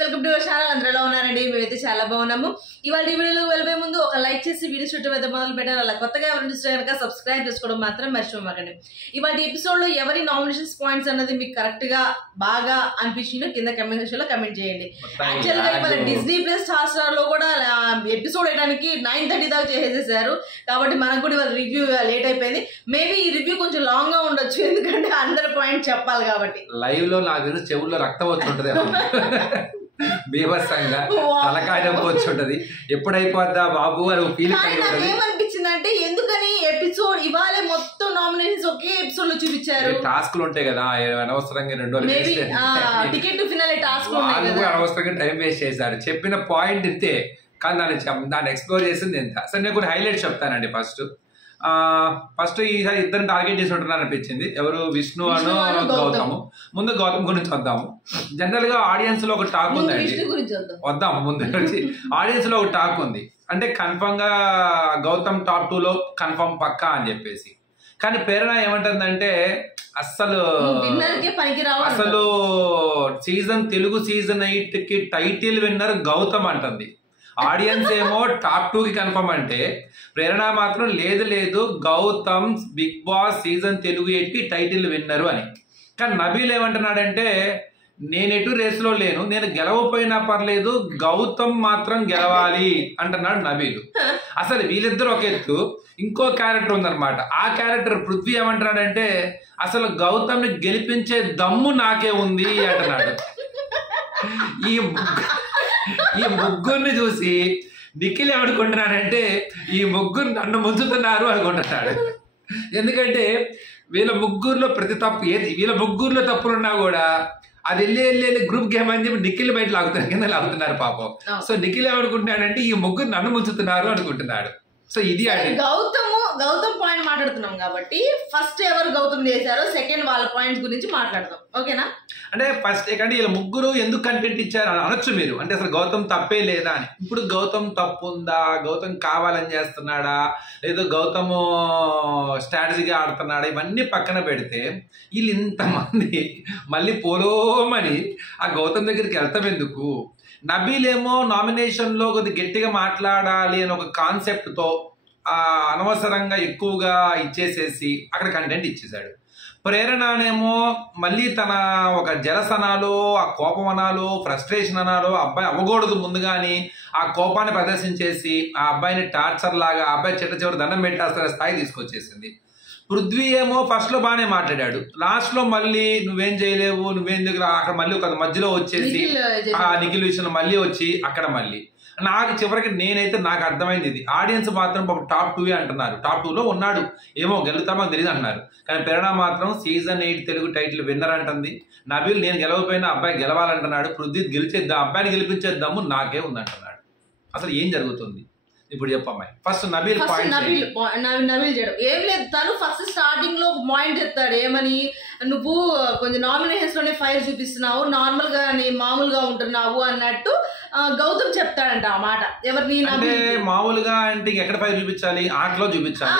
Welcome to our channel. అందరూ ఎలా ఉన్నారండి? మేమైతే చాలా బాగున్నాము. ఇవాళ వీడియోలోకి వెళ్ళే ముందు ఒక లైక్ చేసి వీడియో షూట్ అయితే మొదలు పెట్టారు. అలా కొత్తగా ఎవరైనా చూస్తే కనుక సబ్స్క్రైబ్ చేసుకోవడం మాత్రం మర్చిపోమాకండి. ఇవాళ ఎపిసోడ్ లో ఎవరి నామినేషన్స్ పాయింట్స్ అన్నది మీకు కరెక్ట్ గా బాగా అనిపించిందో కింద కమెంట్ సెక్షన్ లో కమెంట్ చేయండి. యాక్చువల్ గా ఇవాళ డిజ్నీ ప్లస్ హాట్‌స్టార్ లో కూడా ఎపిసోడ్ వేయడానికి 9:30 దాకా చేసేసారు. కాబట్టి మనకు కూడా ఇవాళ రివ్యూ లేట్ అయిపోయింది. మేబీ ఈ రివ్యూ కొంచెం లాంగ్ గా ఉండొచ్చు, ఎందుకంటే అందరి పాయింట్ చెప్పాలి కాబట్టి. లైవ్ లో నాకు తెలిసి చెవుల్లో రక్తం వచ్చుంటది, బీభత్సంగా తలకాయ నొప్పి వచ్చుంటది. ఎప్పుడైపోద్దా బాబు అని ఫీల్ ఏమనిపించింది అంటే, ఎందుకని ఎపిసోడ్ ఇవాళ మొత్తం నామినేషన్స్ ఒకే ఎపిసోడ్ లో చూపించారు. టాస్క్లు ఉంటాయి కదా, అనవసరంగా టికెట్ టు ఫినాలే టాస్క్ అనవసరంగా టైం వేస్ట్ చేశారు. చెప్పిన పాయింట్ ఇంతే, కానీ దాన్ని ఎక్స్ప్లోర్ చేసింది ఎంత. సరే నేను కొన్ని హైలైట్స్ చెప్తానండి. ఫస్ట్ ఈసారి ఇద్దరు టార్గెట్ చేసి ఉంటున్నారు అనిపించింది. ఎవరు? విష్ణు అను గౌతమ్. ముందు గౌతమ్ గురించి వద్దాము. జనరల్ గా ఆడియన్స్ లో ఒక టాక్ ఉందండి, వద్దాము ముందు నుంచి. ఆడియన్స్ లో ఒక టాక్ ఉంది, అంటే కన్ఫర్మ్ గా గౌతమ్ టాప్ 2 లో కన్ఫర్మ్ పక్కా అని చెప్పేసి. కానీ ప్రేరణ ఏమంటుందంటే అసలు తెలుగు సీజన్ 8 కి టైటిల్ విన్నర్ గౌతమ్ అంటుంది. ఆడియన్స్ ఏమో టాప్ 2 కి కన్ఫర్మ్ అంటే, ప్రేరణ మాత్రం లేదు Gautam Bigg Boss season Telugu 8 కి టైటిల్ విన్నరు అని. కానీ నబీల్ ఏమంటున్నాడంటే, నేను ఎటు రేసులో లేను, నేను గెలవపోయినా పర్లేదు, గౌతమ్ మాత్రం గెలవాలి అంటున్నాడు నబీల్. అసలు వీళ్ళిద్దరు ఒక ఎత్తు. ఇంకో క్యారెక్టర్ ఉందన్నమాట. ఆ క్యారెక్టర్ పృథ్వీ ఏమంటున్నాడంటే, అసలు గౌతమ్ ని గెలిపించే దమ్ము నాకే ఉంది అంటున్నాడు. ఈ ముగ్గురిని చూసి నిఖిల్ ఏమనుకుంటున్నాడంటే, ఈ ముగ్గురు నన్ను ముంచుతున్నారు అనుకుంటున్నాడు. ఎందుకంటే వీళ్ళ ముగ్గురులో ప్రతి తప్పు వీళ్ళ ముగ్గురులో తప్పులున్నా కూడా అది వెళ్ళి గ్రూప్ గేమ్ అని చెప్పి నిఖిల్ బయట లాగుతున్నారు, కింద లాగుతున్నారు పాపం. సో నిఖిల్ ఏమనుకుంటున్నాడంటే, ఈ ముగ్గురు నన్ను ముంచుతున్నారు అనుకుంటున్నాడు. సో ఇది గౌతమ్ పాయింట్ మాట్లాడుతున్నాం కాబట్టి ఫస్ట్ ఎవరు గౌతమ్ చేశారో సెకండ్ వాళ్ళ పాయింట్స్ గురించి మాట్లాడదాం, ఓకేనా? అంటే ఫస్ట్ ఏంటంటే వీళ్ళ ముగ్గురు ఎందుకు కంటెంట్ ఇచ్చారు అని అనొచ్చు మీరు, అంటే అసలు గౌతమ్ తప్పే లేదా అని. ఇప్పుడు గౌతమ్ తప్పు ఉందా, గౌతమ్ కావాలని చేస్తున్నాడా, లేదా గౌతమ్ స్ట్రాటజీగా ఆడుతున్నాడా, ఇవన్నీ పక్కన పెడితే వీళ్ళు ఇంతమంది మళ్ళీ పోలోమని ఆ గౌతమ్ దగ్గరికి వెళ్తాం ఎందుకు? నబీల్ ఏమో నామినేషన్ లో కొద్ది గట్టిగా మాట్లాడాలి అని ఒక కాన్సెప్ట్ తో అనవసరంగా ఎక్కువగా ఇచ్చేసేసి అక్కడ కంటెంట్ ఇచ్చేసాడు. ప్రేరణనేమో మళ్ళీ తన ఒక జలసనాలో, ఆ కోపం అనాలో, ఫ్రస్ట్రేషన్ అనాలో, అబ్బాయి అవ్వకూడదు ముందుగాని ఆ కోపాన్ని ప్రదర్శించేసి ఆ అబ్బాయిని టార్చర్ లాగా ఆ అబ్బాయి చివరి దండం పెట్టేస్తున్న స్థాయి తీసుకొచ్చేసింది. పృథ్వీ ఏమో ఫస్ట్ లో బాగానే మాట్లాడాడు, లాస్ట్ లో మళ్ళీ నువ్వేం చేయలేవు, నువ్వేం దగ్గర అక్కడ మళ్ళీ ఒక మధ్యలో వచ్చేసి ఆ నిఖిల్ విషయంలో మళ్ళీ వచ్చి అక్కడ మళ్ళీ నాకు చివరికి నాకు అర్థమైంది ఇది. ఆడియన్స్ మాత్రం టాప్ 2 అంటున్నారు, టాప్ 2 లో ఉన్నాడు, ఏమో గెలుతామో తెలియదు అంటున్నారు. కానీ ప్రేరణ మాత్రం సీజన్ 8 తెలుగు టైటిల్ విన్నర్ అంటుంది. నబీల్ నేను గెలవకపోయినా అబ్బాయి గెలవాలంటున్నాడు. పృథ్వీ అబ్బాయిని గెలిపించేద్దాము నాకే ఉందంటున్నాడు. అసలు ఏం జరుగుతుంది ఇప్పుడు చెప్పమ్మాయి? ఫస్ట్ నబీల్ చేయడం ఏం లేదు. తను ఫస్ట్ స్టార్టింగ్ లో ఒక పాయింట్ చెప్తాడు, ఏమని, నువ్వు కొంచెం నామినేషన్స్ లోనే ఫైర్ చూపిస్తున్నావు, నార్మల్ గా మామూలుగా ఉంటున్నావు అన్నట్టు గౌతమ్ చెప్తాడంట ఆ మాట. ఎవరిని? మామూలుగా అంటే ఎక్కడ ఫైర్ చూపించాలి? ఆటలో చూపించాలి.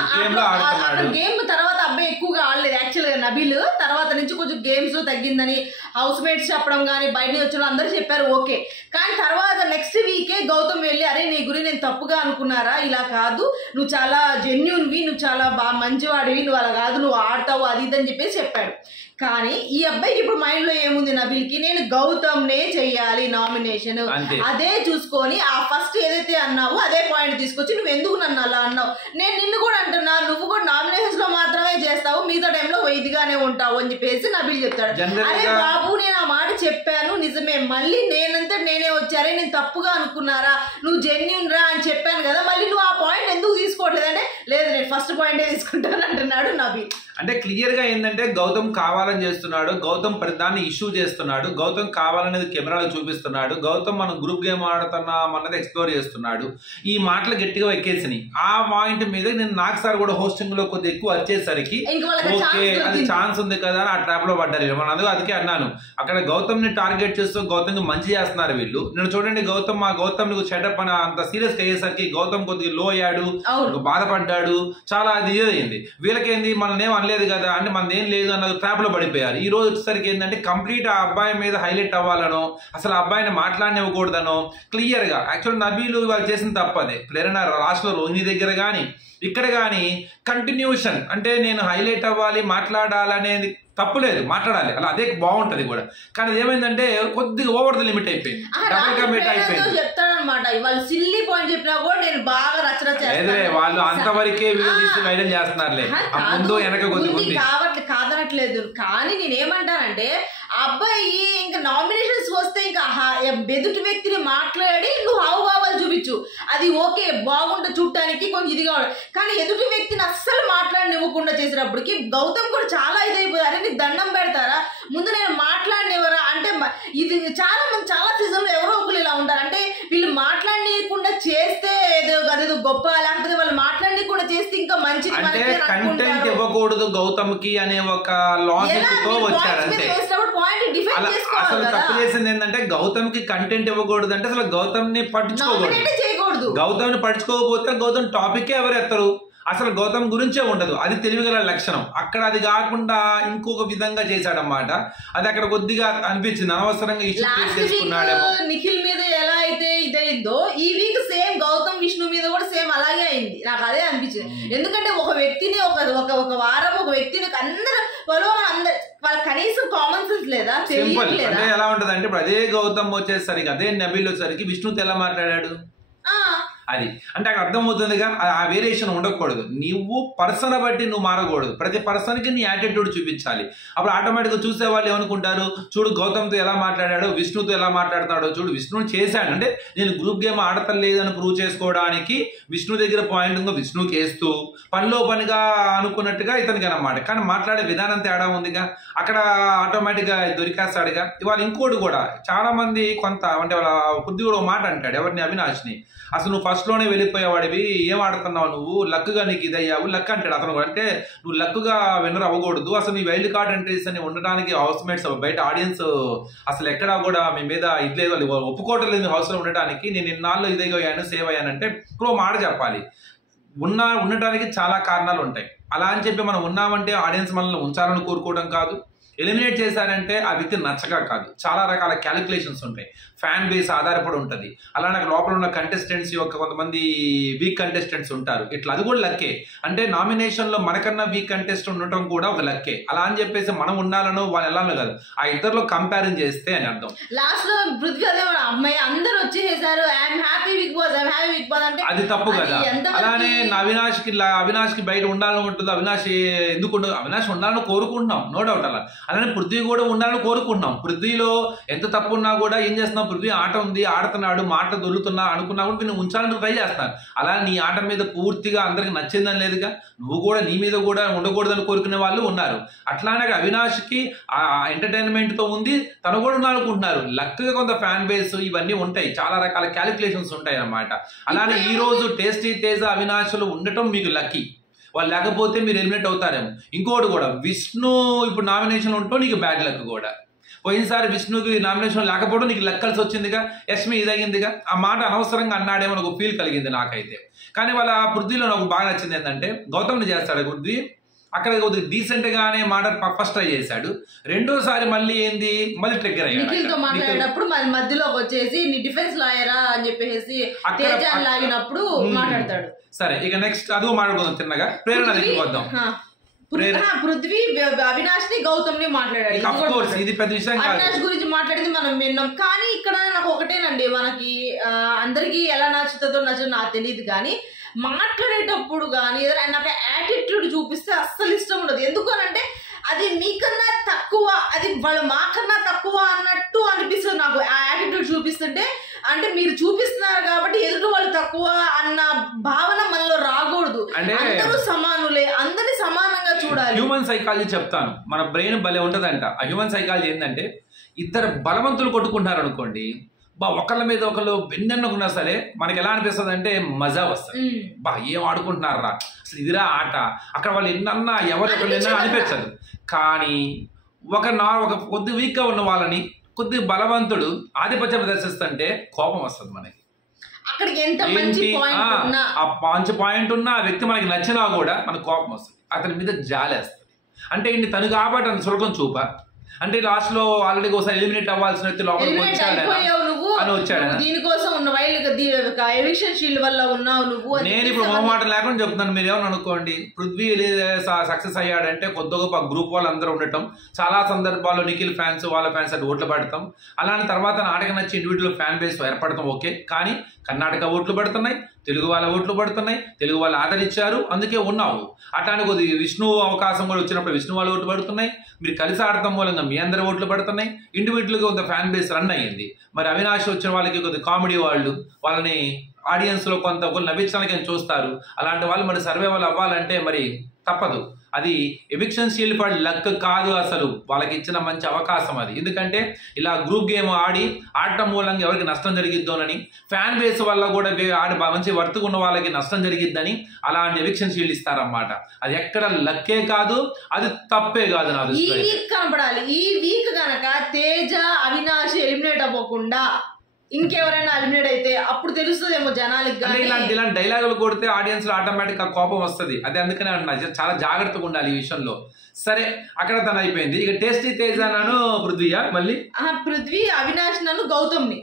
గేమ్ తర్వాత అబ్బాయి ఎక్కువగా ఆడలేదు యాక్చువల్ గా నబీల్. తర్వాత నుంచి కొంచెం గేమ్స్ తగ్గిందని హౌస్ మేట్స్ చెప్పడం కానీ బయట వచ్చిన అందరూ చెప్పారు, ఓకే. కానీ తర్వాత నెక్స్ట్ వీకే గౌతమ్ వెళ్ళి, అరే నీ గురించి నేను తప్పుగా అనుకున్నారా, ఇలా కాదు, నువ్వు చాలా జెన్యూన్వి, నువ్వు చాలా బాగా మంచివాడివి, నువ్వు అలా కాదు, నువ్వు ఆడతావు, అది ఇది అని చెప్పేసి చెప్పాడు. కానీ ఈ అబ్బాయికి ఇప్పుడు మైండ్ లో ఏముంది, నబీల్కి నేను గౌతమ్ నే చెయ్యాలి నామినేషన్, అదే చూసుకొని ఆ ఫస్ట్ ఏదైతే అన్నావో అదే పాయింట్ తీసుకొచ్చి నువ్వు ఎందుకు నన్ను అలా అన్నావు, నేను నిన్ను కూడా అంటున్నా, నువ్వు కూడా నామినేషన్స్ లో మాత్రమే చేస్తావు, మిగతా టైంలో ఇదిగానే ఉంటావు అని చెప్పేసి నబీల్ చెప్తాడు. అరే బాబు, నేను ఆ మాట చెప్పాను నిజమే, మళ్ళీ నేనే వచ్చారే, నేను తప్పుగా అనుకున్నారా, నువ్వు జెన్యూన్ రా అని చెప్పాను కదా, మళ్ళీ నువ్వు ఆ పాయింట్ ఎందుకు తీసుకోవట్లేదు అంటే, లేదు నేను ఫస్ట్ పాయింటే తీసుకుంటాను అంటున్నాడు నబీల్. అంటే క్లియర్ గా ఏంటంటే గౌతమ్ కావాలని చేస్తున్నాడు, గౌతమ్ ప్రతిదాన్ని ఇష్యూ చేస్తున్నాడు, గౌతమ్ కావాలనేది కెమెరాలో చూపిస్తున్నాడు, గౌతమ్ మనం గ్రూప్ గేమ్ ఆడుతున్నాం అన్నది ఎక్స్ప్లోర్ చేస్తున్నాడు. ఈ మాటలు గట్టిగా ఎక్కేసినాయి. ఆ పాయింట్ మీద నేను నాకు సార్ కూడా హోస్టింగ్ లో కొద్దిగా ఎక్కువ వచ్చేసరికి ఓకే అది ఛాన్స్ ఉంది కదా అని ఆ ట్రాప్ లో పడ్డారు. మనం అందుకే అన్నాను, అక్కడ గౌతమ్ ని టార్గెట్ చేస్తూ గౌతమ్ ని మంచి చేస్తున్నారు వీళ్ళు. నేను చూడండి గౌతమ్ సెటప్ అని అంత సీరియస్ అయ్యేసరికి గౌతమ్ కొద్దిగా లో అయ్యాడు, బాధపడ్డాడు, చాలా అది ఇదైంది. వీళ్ళకేంది మనల్ని పని లేదు కదా అంటే మనదేం లేదు అన్న ట్రాప్ లో పడిపోయారు. ఈ రోజు వచ్చేసరికి ఏంటంటే కంప్లీట్ ఆ అబ్బాయి మీద హైలైట్ అవ్వాలనో అసలు ఆ అబ్బాయిని మాట్లాడనివ్వకూడదనో క్లియర్ గా యాక్చువల్ నబీలు వాళ్ళు చేసిన తప్పదే. ప్రేరణ రాష్ట్రంలో రోహిణి దగ్గర కానీ ఇక్కడ కానీ కంటిన్యూషన్ అంటే నేను హైలైట్ అవ్వాలి మాట్లాడాలనేది తప్పులేదు, మాట్లాడాలి అలా అదే బాగుంటది కూడా. కానీ ఏమైందంటే కొద్దిగా ఓవర్ ద లిమిట్ అయిపోయింది, డబుల్ కమిట్ అయిపోయింది. చెప్తాడనమాట వాళ్ళు సిల్లీ పాయింట్ చెప్పినా కూడా నేను బాగా రచన వాళ్ళు అంతవరకే వీడియో తీసి వైరల్ చేస్తున్నారులే, ముందు వెనక కొద్దిగా కాదనట్లేదు. కానీ నేనేమంటానంటే అబ్బాయి ఇంకా నామినేషన్స్ వస్తే ఇంకా ఎదుటి వ్యక్తిని మాట్లాడి నువ్వు హావభావాలు చూపించు, అది ఓకే బాగుంటుంది చూడటానికి కొంచెం ఇదిగా. కానీ ఎదుటి వ్యక్తిని అస్సలు మాట్లాడనివ్వకుండా చేసినప్పటికి గౌతమ్ కూడా చాలా ఇదైపోయారు. అరే నీకు దండం పెడతారా, ముందు నేను మాట్లాడినవరా అంటే ఇది చాలా మంది చాలా సీజన్లో ఎవరో ఒకరు ఇలా ఉంటారు. అంటే వీళ్ళు మాట్లాడనీయకుండా చేస్తే అదేదో గొప్ప, లేకపోతే వాళ్ళు మాట్లాడనీయకుండా చేస్తే ఇంకా మంచిది. అంటే కంటెంట్ ఇవ్వకూడదు గౌతమ్ కి అనే ఒక లాజిక్ తో వచ్చారంటే అసలు తప్పు చేసింది ఏంటంటే గౌతమ్ కి కంటెంట్ ఇవ్వకూడదు అంటే అసలు గౌతమ్ ని పట్టించుకోకూడదు. గౌతమ్ ని పట్టించుకోకపోతే గౌతమ్ టాపిక్ ఎవరు ఎత్తరు, అసలు గౌతమ్ గురించే ఉండదు. అది తెలివిగల లక్షణం. అక్కడ అది కాకుండా ఇంకొక విధంగా చేశాడన్నమాట. అది అక్కడ కొద్దిగా అనిపించింది అనవసరంగా ఇష్యూ చేసుకున్నాడేమో. నిఖిల్ మీద ఎలా అయితే ఇదైందో ఈ వీక్ సేమ్ గౌతమ్ విష్ణు మీద కూడా సేమ్ అలాగే అయింది. నాకు అదే అనిపించింది. ఎందుకంటే ఒక వ్యక్తిని ఒక వారం ఒక వ్యక్తిని అందరూ వాళ్ళ కనీసం కామన్ సెన్స్ లేదా, అంటే ఎలా ఉంటది అంటే ఇప్పుడు అదే గౌతమ్ వచ్చేసరికి అదే నబీల్ వచ్చేసరికి విష్ణుతో ఎలా మాట్లాడాడు అది అంటే అక్కడ అర్థమవుతుందిగా. ఆ వేరియేషన్ ఉండకూడదు. నువ్వు పర్సన్ బట్టి నువ్వు మారకూడదు, ప్రతి పర్సన్కి నీ యాటిట్యూడ్ చూపించాలి. అప్పుడు ఆటోమేటిక్గా చూసే వాళ్ళు ఏమనుకుంటారు, చూడు గౌతమ్తో ఎలా మాట్లాడాడో విష్ణుతో ఎలా మాట్లాడుతున్నాడో చూడు, విష్ణుని చేశాడు అంటే నేను గ్రూప్ గేమ్ ఆడతలేదని ప్రూవ్ చేసుకోవడానికి విష్ణు దగ్గర పాయింట్ ఉందో విష్ణుకి వేస్తూ పనిలో పనిగా అనుకున్నట్టుగా ఇతనికి అన్నమాట. కానీ మాట్లాడే విధానం తేడా ఉందిగా, అక్కడ ఆటోమేటిక్గా దొరికేస్తాడుగా. ఇవాళ ఇంకోటి కూడా చాలా మంది కొంత అంటే వాళ్ళ బుద్ధి కూడా మాట అంటాడు ఎవరిని, అవినాష్ని, అసలు నువ్వు ఫస్ట్ లోనే వెళ్ళిపోయేవాడివి, ఏం ఆడుతున్నావు నువ్వు, లక్గా నీకు ఇదయ్యావు లక్ అంటాడు అతను కూడా. అంటే నువ్వు లక్గా విన్నర్ అవ్వకూడదు, అసలు నీ వైల్డ్ కార్డ్ ఎంట్రీస్ అని ఉండడానికి హౌస్ మేట్స్ బయట ఆడియన్స్ అసలు ఎక్కడా కూడా మీ మీద ఇది లేదు, ఒప్పుకోవటం లేదు హౌస్ లో ఉండటానికి. నేను ఇన్నాళ్ళు ఇదయ్యాను సేవ్ అయ్యానంటే ఇప్పుడు మాట చెప్పాలి. ఉండటానికి చాలా కారణాలు ఉంటాయి. అలా అని చెప్పి మనం ఉన్నామంటే ఆడియన్స్ మనల్ని ఉంచాలని కోరుకోవడం కాదు, ఎలిమినేట్ చేశారంటే ఆ వ్యక్తి నచ్చగా కాదు. చాలా రకాల క్యాలిక్యులేషన్స్ ఉంటాయి, ఫ్యాన్ బేస్ ఆధారపడి ఉంటుంది. అలా నాకు లోపల ఉన్న కంటెస్టెంట్స్ యొక్క కొంతమంది వీక్ కంటెస్టెంట్స్ ఉంటారు, ఇట్లా అది కూడా లక్కే. అంటే నామినేషన్లో మనకన్నా వీక్ కంటెస్టెంట్ ఉండటం కూడా ఒక లక్కే. అలా అని చెప్పేసి మనం ఉండాలనో వాళ్ళు వెళ్ళాలో కాదు, ఆ ఇద్దరిలో కంపారిజన్ చేస్తే అని అర్థం. లాస్ట్ లో పృథ్వీ అదే అమ్మాయి అందరూ వచ్చేసారు ఐఎమ్ హ్యాపీ బిగ్ బాస్ అంటే అది తప్పు కదా. అలానే అవినాష్ కి బయట ఉండాలని ఉంటుంది, అవినాష్ ఎందుకు ఉండదు, అవినాష్ ఉండాలని కోరుకుంటున్నాం నో డౌట్. అలానే పృథ్వీ కూడా ఉండాలని కోరుకుంటున్నాం. పృథ్వీలో ఎంత తప్పు ఉన్నా కూడా ఏం చేస్తున్నాం, పృథ్వీ ఆట ఉంది ఆడుతున్నాడు మాట దొరుకుతున్నా అనుకున్నా కూడా నేను ఉంచాలని ట్రై చేస్తాను. అలా నీ ఆట మీద పూర్తిగా అందరికి నచ్చిందని లేదుగా, నువ్వు కూడా నీ మీద కూడా ఉండకూడదని కోరుకునే వాళ్ళు ఉన్నారు. అట్లానే అవినాష్కి ఆ ఎంటర్టైన్మెంట్ తో ఉంది, తను కూడా ఉండాలనుకుంటున్నారు. లక్గా కొంత ఫ్యాన్ బేస్ ఇవన్నీ ఉంటాయి, చాలా రకాల క్యాలిక్యులేషన్స్ ఉంటాయి అన్నమాట. అలానే ఈ రోజు టేస్టీ తేజ అవినాష్లు ఉండటం మీకు లక్కీ, వాళ్ళు లేకపోతే మీరు ఎలిమినేట్ అవుతారేమో. ఇంకోటి కూడా విష్ణు ఇప్పుడు నామినేషన్ ఉంటూ నీకు బ్యాడ్ లక్ కూడా. పోయినసారి విష్ణుకి నామినేషన్ లేకపోవడం నీకు లక్ కలిసి వచ్చిందిగా, యష్మి ఇదయ్యిందిగా. ఆ మాట అనవసరంగా అన్నాడేమో ఒక ఫీల్ కలిగింది నాకైతే. కానీ వాళ్ళ పృథ్వీలో నాకు బాగా నచ్చింది ఏంటంటే గౌతమ్ని చేస్తాడు పృథ్వీ, అక్కడ కొద్దిగా డీసెంట్ గానే మాట ఫస్ట్ ట్రై చేశాడు, రెండోసారి మళ్ళీ ఏంది మళ్ళీ ట్రిగ్గర్ అయ్యాడు. మాట్లాడేటప్పుడు మధ్యలోకి వచ్చేసి నీ డిఫెన్స్ లాయరా అని చెప్పేసి లాగినప్పుడు మాట్లాడతాడు. సరే ఇక నెక్స్ట్ అదో మాట్లాడుకుందాం తిన్నగా. ప్రేరణ దగ్గరికి వద్దాం. పృథ్వీ అవినాష్ ని గౌతమ్ ని మాట్లాడాడు, ఇది పెద్ద విషయం కాదు. అవినాష్ గురించి మాట్లాడింది మనం విన్నాం. కానీ ఇక్కడ నాకు ఒకటేనండి, మనకి అందరికి ఎలా నచ్చుతుందో నచ్చదో నాకు తెలియదు, కానీ మాట్లాడేటప్పుడు కానీ ఏదైనా నాకు యాటిట్యూడ్ చూపిస్తే అస్సలు ఇష్టం ఉండదు. ఎందుకు అనంటే అది మీకన్నా తక్కువ, అది వాళ్ళు మాకన్నా తక్కువ అన్నట్టు అనిపిస్తుంది నాకు. ఆ యాటిట్యూడ్ చూపిస్తుంటే అంటే మీరు చూపిస్తున్నారు కాబట్టి ఎదుటి వాళ్ళు తక్కువ అన్న భావన మనలో రాకూడదు. అందరూ సమానులే, అందరినీ సమానంగా చూడాలి. హ్యూమన్ సైకాలజీ చెప్తాను, మన బ్రెయిన్ భలే ఉంటదంట. ఆ హ్యూమన్ సైకాలజీ ఏంటంటే ఇద్దరు బలవంతులు కొట్టుకుంటున్నారు అనుకోండి, ఒకళ్ళ మీద ఒకళ్ళు వెన్నెన్నుకున్నా సరే మనకి ఎలా అనిపిస్తుంది అంటే మజా వస్తుంది. ఏం ఆడుకుంటున్నారా అసలు ఇదిరా ఆట, అక్కడ వాళ్ళు ఎన్నన్నా ఎవరెన్నా అనిపించదు. కానీ ఒక కొద్ది వీక్గా ఉన్న వాళ్ళని కొద్ది బలవంతుడు ఆధిపత్యం ప్రదర్శిస్తుంటే కోపం వస్తుంది మనకి. అక్కడికి ఎంత మంచి పాయింట్ ఉన్నా ఆ వ్యక్తి మనకి నచ్చినా కూడా మనకు కోపం వస్తుంది, అతని మీద జాలేస్తుంది. అంటే ఇన్ని తను కాబట్టి అంత సులభం చూపా, అంటే లాస్ట్ లో ఆల్రెడీ ఒకసారి ఎలిమినేట్ అవ్వాల్సిన వ్యక్తి లోపలికి వచ్చాడు అని వచ్చాడు. దీనికోసం ఉన్న ఎవిక్షన్ షీల్డ్ వల్ల ఉన్నావు నువ్వు. నేను ఇప్పుడు మొహమాటం లేకుండా చెప్తున్నాను, మీరు ఏమని అనుకోండి. పృథ్వీ సక్సెస్ అయ్యాడంటే కొద్ది గొప్ప గ్రూప్ వాళ్ళు అందరూ ఉండటం, చాలా సందర్భాల్లో నిఖిల్ ఫ్యాన్స్ వాళ్ళ ఫ్యాన్స్ అటు ఓట్లు పడతాం, అలాంటి తర్వాత నాటకం నచ్చి ఇండివిజువల్ ఫ్యాన్ బేస్ ఏర్పడతాం. ఓకే, కానీ కర్ణాటక ఓట్లు పడుతున్నాయి, తెలుగు వాళ్ళ ఓట్లు పడుతున్నాయి, తెలుగు వాళ్ళు ఆదరించారు, అందుకే ఉన్నావు. అట్లాంటి కొద్ది విష్ణు అవకాశం కూడా వచ్చినప్పుడు విష్ణు వాళ్ళ ఓట్లు పడుతున్నాయి, మీరు కలిసి ఆడటం మూలంగా మీ అందరి ఓట్లు పడుతున్నాయి, ఇండివిజువల్గా కొంత ఫ్యాన్ బేస్ రన్ అయ్యింది. మరి అవినాష్ వచ్చిన వాళ్ళకి కొద్ది కామెడీ వాళ్ళని ఆడియన్స్లో కొంత ఒకళ్ళు నవ్వించడానికి చూస్తారు. అలాంటి వాళ్ళు మరి సర్వైవల్ అవ్వాలంటే మరి తప్పదు. అది ఎవిక్షన్ షీల్డ్ పడి లక్ కాదు, అసలు వాళ్ళకి ఇచ్చిన మంచి అవకాశం అది. ఎందుకంటే ఇలా గ్రూప్ గేమ్ ఆడటం మూలంగా ఎవరికి నష్టం జరిగిద్దోనని, ఫ్యాన్ బేస్ వల్ల కూడా ఆడి మంచి వర్తుకున్న వాళ్ళకి నష్టం జరిగిద్దని అలాంటి ఎవిక్షన్ షీల్డ్ ఇస్తారన్నమాట. అది ఎక్కడ లక్కే కాదు, అది తప్పే కాదు. నా ఈ వీక్ కనపడాలి. ఈ వీక్ కనుక తేజ అవినాష్ ఎలిమినేట్ అవ్వకుండా ఇంకెవరైనా ఎలిమినేట్ అయితే అప్పుడు తెలుస్తుందేమో జనాలకి. ఇలాంటి డైలాగులు కొడితే ఆడియన్స్ లో ఆటోమేటిక్ గా కోపం వస్తుంది. అదే అందుకనే అన్నా చాలా జాగ్రత్తగా ఉండాలి ఈ విషయంలో. సరే, అక్కడ తను అయిపోయింది. ఇక టేస్టీ తేజ నాను పృథ్వీయా మళ్ళీ పృథ్వీ అవినాష్ నన్ను గౌతమ్ని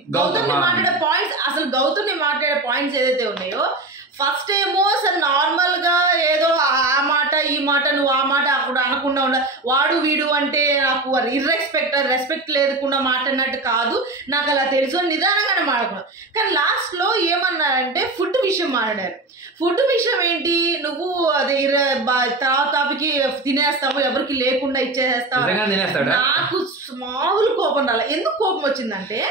మాట్లాడే పాయింట్స్, అసలు గౌతమ్ని మాట్లాడే పాయింట్స్ ఏదైతే ఉన్నాయో, ఫస్ట్ ఏమో అసలు నార్మల్ గా ఏదో ఆ మాట ఈ మాట నువ్వు ఆ మాట అప్పుడు అనకుండా ఉండ, వాడు వీడు అంటే నాకు రెస్పెక్ట్ లేకుండా మాట్లాడినట్టు కాదు, నాకు అలా తెలుసు అని నిదానంగానే మాట్లాడుకున్నావు. కానీ లాస్ట్ లో ఏమన్నారంటే ఫుడ్ విషయం మాట్లాడారు. ఫుడ్ విషయం ఏంటి, నువ్వు అదే తాపికి తినేస్తావు, ఎవరికి లేకుండా ఇచ్చేసేస్తావు. నాకు మామూలు కోపం రాలే. ఎందుకు కోపం వచ్చిందంటే,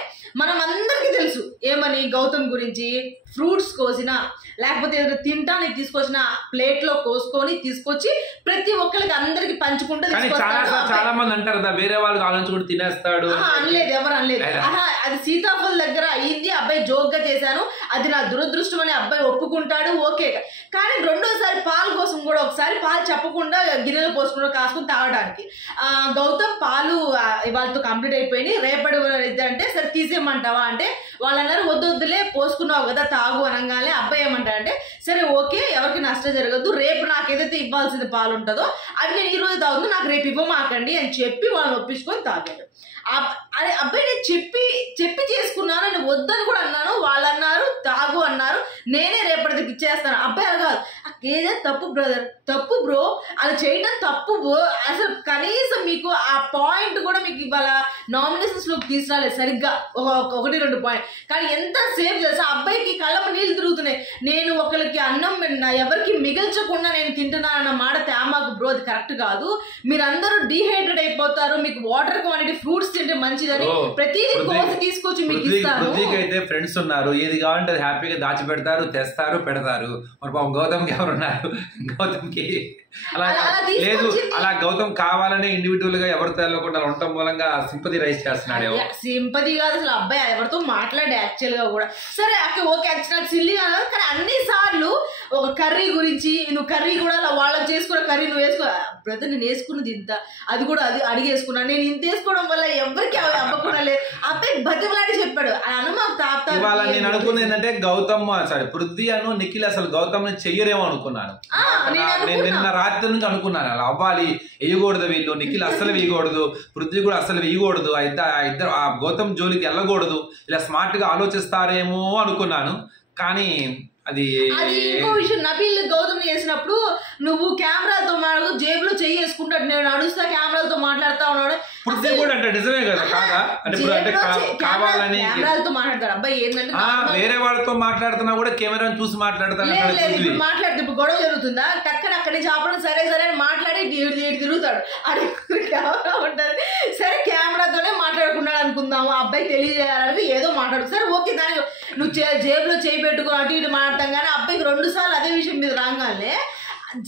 మనం అందరికీ తెలుసు ఏమని గౌతమ్ గురించి, ఫ్రూట్స్ కోసినా లేకపోతే ఏదైనా తినడానికి తీసుకొచ్చిన ప్లేట్ లో కోసుకొని తీసుకొచ్చి ప్రతి ఒక్కరికి అందరికి పంచుకుంటూ చాలా మంది అంటారు కదా వేరే వాళ్ళకి ఆలోచించుకుంటూ తినేస్తాడు. అనలేదు, ఎవరు అనలేదు. అది సీతాఫల్ దగ్గర అయింది, అబ్బాయి జోక్ గా చేశాను, అది నా దురదృష్టం అని అబ్బాయి ఒప్పుకుంటాడు, ఓకే. కానీ రెండోసారి పాలు కోసం కూడా ఒకసారి పాలు చెప్పకుండా గిన్నెలు పోసుకుంటూ కాసుకుని తాగడానికి, గౌతమ్ పాలు వాళ్ళతో కంప్లీట్ అయిపోయి రేపటి అంటే సరే తీసేయమంటావా అంటే వాళ్ళు అన్నారు వద్దులే పోసుకున్నావు కదా తాగు అనగానే అబ్బాయి ఏమంటాడంటే సరే ఓకే, ఎవరికి నష్టం జరగదు, రేపు నాకు ఏదైతే ఇవ్వాల్సిన పాలు ఉంటుందో అవి నేను ఈ రోజు తాగుతూ నాకు రేపు ఇవ్వమాకండి అని చెప్పి వాళ్ళని ఒప్పించుకొని తాగాడు. అదే అబ్బాయి నేను చెప్పి చేసుకున్నాను, నేను వద్దని కూడా అన్నాను, వాళ్ళు అన్నారు తాగు అన్నారు, నేనే రేపటికి ఇచ్చేస్తాను. అబ్బాయి అలా కాదు, ఏదే తప్పు బ్రదర్, తప్పు బ్రో, అలా చేయడం తప్పు. అసలు కనీసం మీకు ఆ పాయింట్ కూడా మీకు ఇవాళ నామినేషన్స్ లోకి తీసుకురాలేదు సరిగ్గా, 1-2 పాయింట్. కానీ ఎంత సేఫ్ తెలుసా, అబ్బాయికి కళ్ళ నీళ్ళు తిరుగుతున్నాయి. నేను ఒకరికి అన్నం ఎవరికి మిగల్చకుండా నేను తింటున్నానన్న మాట తేమాకు బ్రో, అది కరెక్ట్ కాదు. మీరందరూ డీహైడ్రేట్ అయిపోతారు, మీకు వాటర్ క్వాంటిటీ ఫ్రూట్స్ తింటే మంచిదని ప్రతిదీ కోసి తీసుకొచ్చి మీకు ఇస్తారు. అయితే ఫ్రెండ్స్ ఉన్నారు, ఏది కావాలంటే అది హ్యాపీగా దాచి పెడతారు, తెస్తారు, పెడతారు. మరి పాపం గౌతమ్కి ఎవరున్నారు, గౌతమ్కి అలా లేదు. అలా గౌతమ్ కావాలనే ఇండివిజువల్ గా ఎవరితో వెళ్ళకుండా ఉండటం మూలంగా సింపతి రైజ్ చేస్తున్నాడు. సింపతి కాదు అసలు, అబ్బాయి ఎవరితో మాట్లాడే యాక్చువల్ గా కూడా. సరే ఓకే, నాకు సిల్లీ కాదు, కానీ అన్ని సార్లు ఒక కర్రీ గురించి, నువ్వు కర్రీ కూడా వాళ్ళకి చేసుకున్న కర్రీ నువ్వు వేసుకో బ్రదర్, నేను వేసుకున్నది ఇంత, అది కూడా అది అడిగేసుకున్నాను, నేను ఇంత వేసుకోవడం వల్ల ఎవరికి అవ్వకుండా లేదు. అబ్బాయి బతిమలాడి చెప్పాడు. ఇవాళ నేను అనుకున్నది ఏంటంటే గౌతమ్ పృథ్వీ అను నిఖిల్ అసలు గౌతమ్ చెయ్యరేమో అనుకున్నాను. నేను నిన్న రాత్రి నుంచి అనుకున్నాను అలా అవ్వాలి, వేయకూడదు వీళ్ళు, నిఖిల్ అస్సలు వేయకూడదు, పృథ్వీ కూడా అస్సలు వేయకూడదు, ఇద్దరు ఆ గౌతమ్ జోలికి వెళ్ళకూడదు, ఇలా స్మార్ట్ గా ఆలోచిస్తారేమో అనుకున్నాను. కానీ అది ఇంకో విషయం, నబీల్ గౌతమ్ చేసినప్పుడు నువ్వు కెమెరాతో మాట్లాడు, జేబులో చెయ్యి వేసుకుంటాడు, నేను నడుస్తా కెమెరాలతో మాట్లాడుతా ఉన్నాడు. పృథ్వీ కూడా అంటే నిజమే కదా, కాదా అంటే కావాలని కెమెరాలతో మాట్లాడతాడు. అబ్బాయి ఏంటంటే వేరే వాళ్ళతో మాట్లాడుతున్నా కూడా కెమెరాని చూసి మాట్లాడతాడు. మాట్లాడితే ఇప్పుడు గొడవ జరుగుతుందా, టక్కన అక్కడి నుంచి ఆపడం సరే సరే అని మాట్లాడి తిరుగుతాడు. అది కెమెరా ఉంటుంది, సరే కెమెరాతోనే మాట్లాడుకున్నాడు అనుకుందాము, అబ్బాయి తెలియజేయాలని ఏదో మాట్లాడు, సరే ఓకే, దాని నువ్వు జేబులో చేయి పెట్టుకో అటు ఇటు మాట్లాడతాం. కానీ అబ్బాయికి 2 సార్లు అదే విషయం మీద రాగానే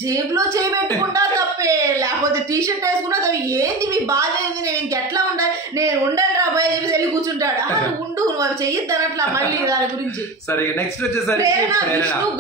జేబులో చేయి పెట్టుకుంటా తప్పే, లేకపోతే టీషర్ట్ వేసుకుంటా తప్పే, ఏంది మీ బాధ ఏంది, నేను ఇంకెట్లా ఉండాలి, నేను ఉండండి రా అబ్బాయి చెప్పేసి వెళ్ళి కూర్చుంటాడు. నువ్వు ఉండు, నువ్వు చెయ్యొద్దు అన్నట్లా మళ్ళీ దాని గురించి. సరే నెక్స్ట్ వచ్చేసరికి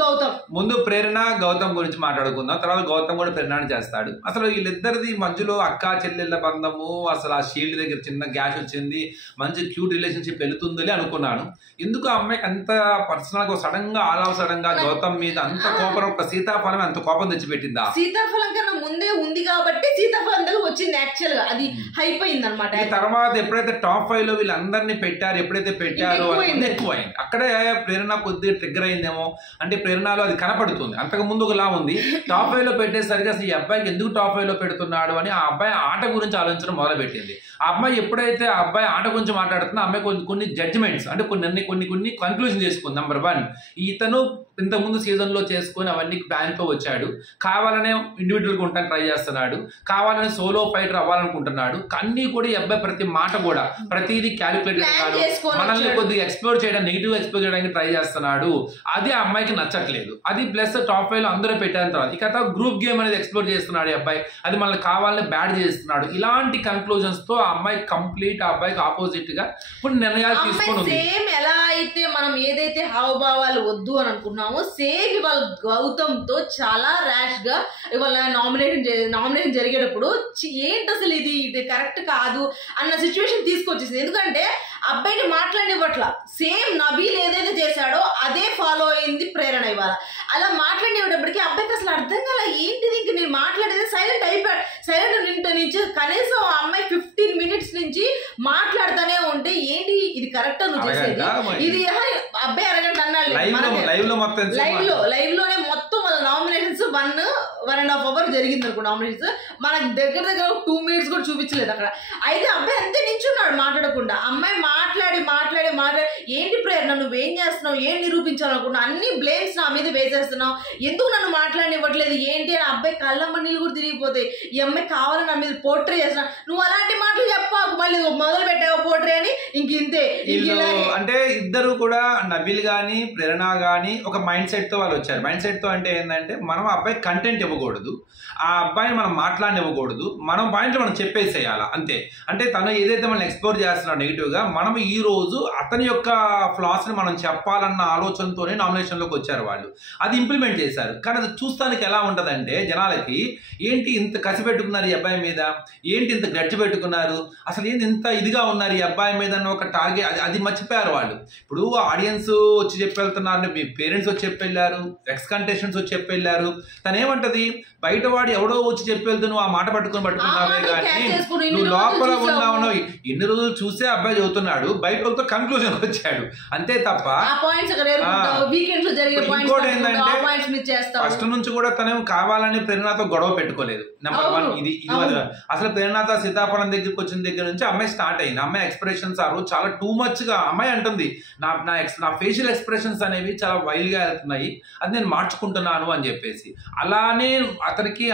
గౌతమ్. ముందు ప్రేరణ గౌతమ్ గురించి మాట్లాడుకుందాం, తర్వాత గౌతమ్ కూడా ప్రేరణని చేస్తాడు. అసలు వీళ్ళిద్దరిది మధ్యలో అక్క చెల్లెళ్ళ బంధము, అసలు ఆ షీల్డ్ దగ్గర చిన్న గ్యాస్ వచ్చింది, మంచి క్యూట్ రిలేషన్షిప్ వెళుతుందని అనుకున్నాను. ఎందుకు ఆ అమ్మాయికి అంత పర్సనల్ గా సడన్ గా సడన్ గా గౌతమ్ మీద అంత కోపం, ఒక సీతాఫలం అంత కోపం తెచ్చిపెట్టిందా? సీతాఫలం కన్నా ముందే ఉంది కాబట్టి సీతాఫలం దగ్గర వచ్చింది, యాక్చువల్ గా అది అయిపోయింది అనమాట. తర్వాత ఎప్పుడైతే టాప్ 5 లో వీళ్ళందరినీ పెట్టారు, ఎప్పుడైతే పెట్టారో ఎక్కువైంది. అక్కడే ప్రేరణ కొద్దిగా ట్రిగ్గర్ అయిందేమో, అంటే ప్రేరణలో అది కనపడుతుంది. అంతకు ముందు ఒకలా ఉంది, టాప్ 5 లో పెట్టేసరికి అసలు ఈ అబ్బాయికి ఎందుకు టాప్ 5 లో పెడుతున్నాడు అని ఆ అబ్బాయి ఆట గురించి ఆలోచించడం మొదలు పెట్టింది. ఆ అమ్మాయి ఎప్పుడైతే ఆ అబ్బాయి ఆట గురించి మాట్లాడుతున్నా, అమ్మాయి కొన్ని జడ్జిమెంట్స్ అంటే కొన్ని కన్క్లూజన్ చేసుకుంది. నెంబర్ 1, ఇతను ఇంతకుముందు సీజన్ లో చేసుకుని అవన్నీ ప్లాన్ తో వచ్చాడు, కావాలనే ఇండివిజువల్ గా ఉంటాను ట్రై చేస్తున్నాడు, కావాలనే సోలో ఫైటర్ అవ్వాలనుకుంటున్నాడు. అన్ని కూడా ఈ అబ్బాయి ప్రతి మాట కూడా ప్రతిదీ క్యాలిక్యులేటెడ్ కాదు, మనల్ని కొద్దిగా ఎక్స్ప్లోర్ చేయడం, నెగిటివ్ ఎక్స్ప్లోర్ చేయడానికి ట్రై చేస్తున్నాడు. అది ఆ అమ్మాయికి నచ్చట్లేదు. అది ప్లస్ టాప్ 5 లో అందరూ పెట్టిన తర్వాత ఇక గ్రూప్ గేమ్ అనేది ఎక్స్ప్లోర్ చేస్తున్నాడు ఈ అబ్బాయి, అది మనల్ని కావాలని బ్యాడ్ చేస్తున్నాడు. ఇలాంటి కన్క్లూజన్స్ తో ఆ అమ్మాయి కంప్లీట్ ఆ అబ్బాయికి ఆపోజిట్ గా ఇప్పుడు నిర్ణయాలు తీసుకొని ఉంది. సేమ్ ఎలా అయితే మనం ఏదైతే హావభావాలు వద్దు అని అనుకున్నామో సేమ్ ఇవాళ గౌతమ్ తో చాలా ర్యాష్ గా ఇవాళ నామినేషన్ జరిగేటప్పుడు ఏంటి అసలు ఇది కరెక్ట్ కాదు అన్న సిచ్యువేషన్ తీసుకొచ్చేసింది. ఎందుకంటే అబ్బాయిని మాట్లాడినట్ల సేమ్ నబీల్ ఏదైతే చేశాడో అదే ఫాలో అయింది ప్రేరణ. ఇవాళ అలా మాట్లాడేటప్పటికి అబ్బాయికి అసలు అర్థం కాల, ఏంటిది ఇంక నేను మాట్లాడేది సైలెంట్ అయిపోయాడు. సైలెంట్ నుంచి కనీసం ఆ అమ్మాయి 15 minutes నుంచి మాట్లాడుతూనే ఉంటే ఏంటి ఇది కరెక్ట్ నువ్వు చేసేది, ఇది అబ్బాయి అరగంట అన్నాడు. లైవ్ లోనే మొత్తం వాళ్ళ నామినేషన్స్ 1.5 hour జరిగింది అనుకో నామినేషన్స్. మనకు దగ్గర 2 minutes కూడా చూపించలేదు అక్కడ. అయితే అబ్బాయి అంతే నించున్నాడు మాట్లాడకుండా. అమ్మాయి మాట్లాడి ఏంటి ప్రేరణ నువ్వేం చేస్తున్నావు, ఏం నిరూపించాలనుకున్నావు, అన్ని బ్లేమ్స్ నా మీద వేసేస్తున్నావు, ఎందుకు నన్ను మాట్లాడినివ్వట్లేదు ఏంటి అని అబ్బాయి కళ్ళమ్మ నీళ్ళు కూడా తిరిగిపోతాయి. ఈ అమ్మాయి కావాలని నా మీద పోర్ట్రే చేస్తున్నా, నువ్వు అలాంటి మాటలు చెప్పాకు, మళ్ళీ మొదలు పెట్టావు పోర్ట్రే అని. ఇంతే అంటే ఇద్దరు కూడా నబీల్ గానీ ప్రేరణ గానీ ఒక మైండ్ సెట్ తో వాళ్ళు వచ్చారు. మైండ్ సెట్ తో అంటే ఏంటంటే మనం అబ్బాయి కంటెంట్ ఇవ్వకూడదు, ఆ అబ్బాయిని మనం మాట్లాడనివ్వకూడదు, మనం పాయింట్లు మనం చెప్పేసేయాలా అంతే. అంటే తను ఏదైతే మనం ఎక్స్ప్లోర్ చేస్తున్నాడు నెగిటివ్ గా, మనం ఈ రోజు అతని యొక్క ఫ్లాస్ ని మనం చెప్పాలన్న ఆలోచనతోనే నామినేషన్ లోకి వచ్చారు వాళ్ళు. అది ఇంప్లిమెంట్ చేశారు. కానీ అది చూస్తానికి ఎలా ఉంటదంటే జనాలకి ఏంటి ఇంత కసి పెట్టుకున్నారు ఈ అబ్బాయి మీద, ఏంటి ఇంత గడ్జి పెట్టుకున్నారు, అసలు ఏంటి ఇంత ఇదిగా ఉన్నారు ఈ అబ్బాయి మీద అన్న ఒక టార్గెట్ అది మర్చిపోయారు వాళ్ళు. ఇప్పుడు ఆడియన్స్ వచ్చి చెప్పి వెళ్తున్నారు, మీ పేరెంట్స్ వచ్చి చెప్పి వెళ్ళారు, ఎక్స్ కంటెస్టెంట్స్ వచ్చి చెప్పి వెళ్ళారు. తను ఏమంటది, బయట వాడు ఎవడో వచ్చి చెప్పి వెళ్తూ నువ్వు ఆ మాట పట్టుకున్నావే కానీ నువ్వు లోపల ఉన్నావు. ఎన్ని రోజులు చూస్తే అబ్బాయి చదువుతున్నాడు, బయట వాళ్ళతో కన్క్లూజన్ వచ్చాడు అంతే తప్ప. ఇంకోటి ఏంటంటే ఫస్ట్ నుంచి కూడా తనేం కావాలని ప్రేరణతో గొడవ పెట్టుకోలేదు. నెంబర్ 1 ఇది అసలు ప్రేరణతో సీతాఫలం దగ్గరికి వచ్చిన దగ్గర నుంచి అమ్మాయి స్టార్ట్ అయింది. అమ్మాయి ఎక్స్ప్రెషన్స్ ఆ రోజు చాలా టూ మచ్ గా అమ్మాయి అంటుంది, నా ఫేషియల్ ఎక్స్ప్రెషన్స్ అనేవి చాలా వైల్డ్ గా వెళ్తున్నాయి, అది నేను మార్చుకుంటున్నాను అని చెప్పేసి. అలానే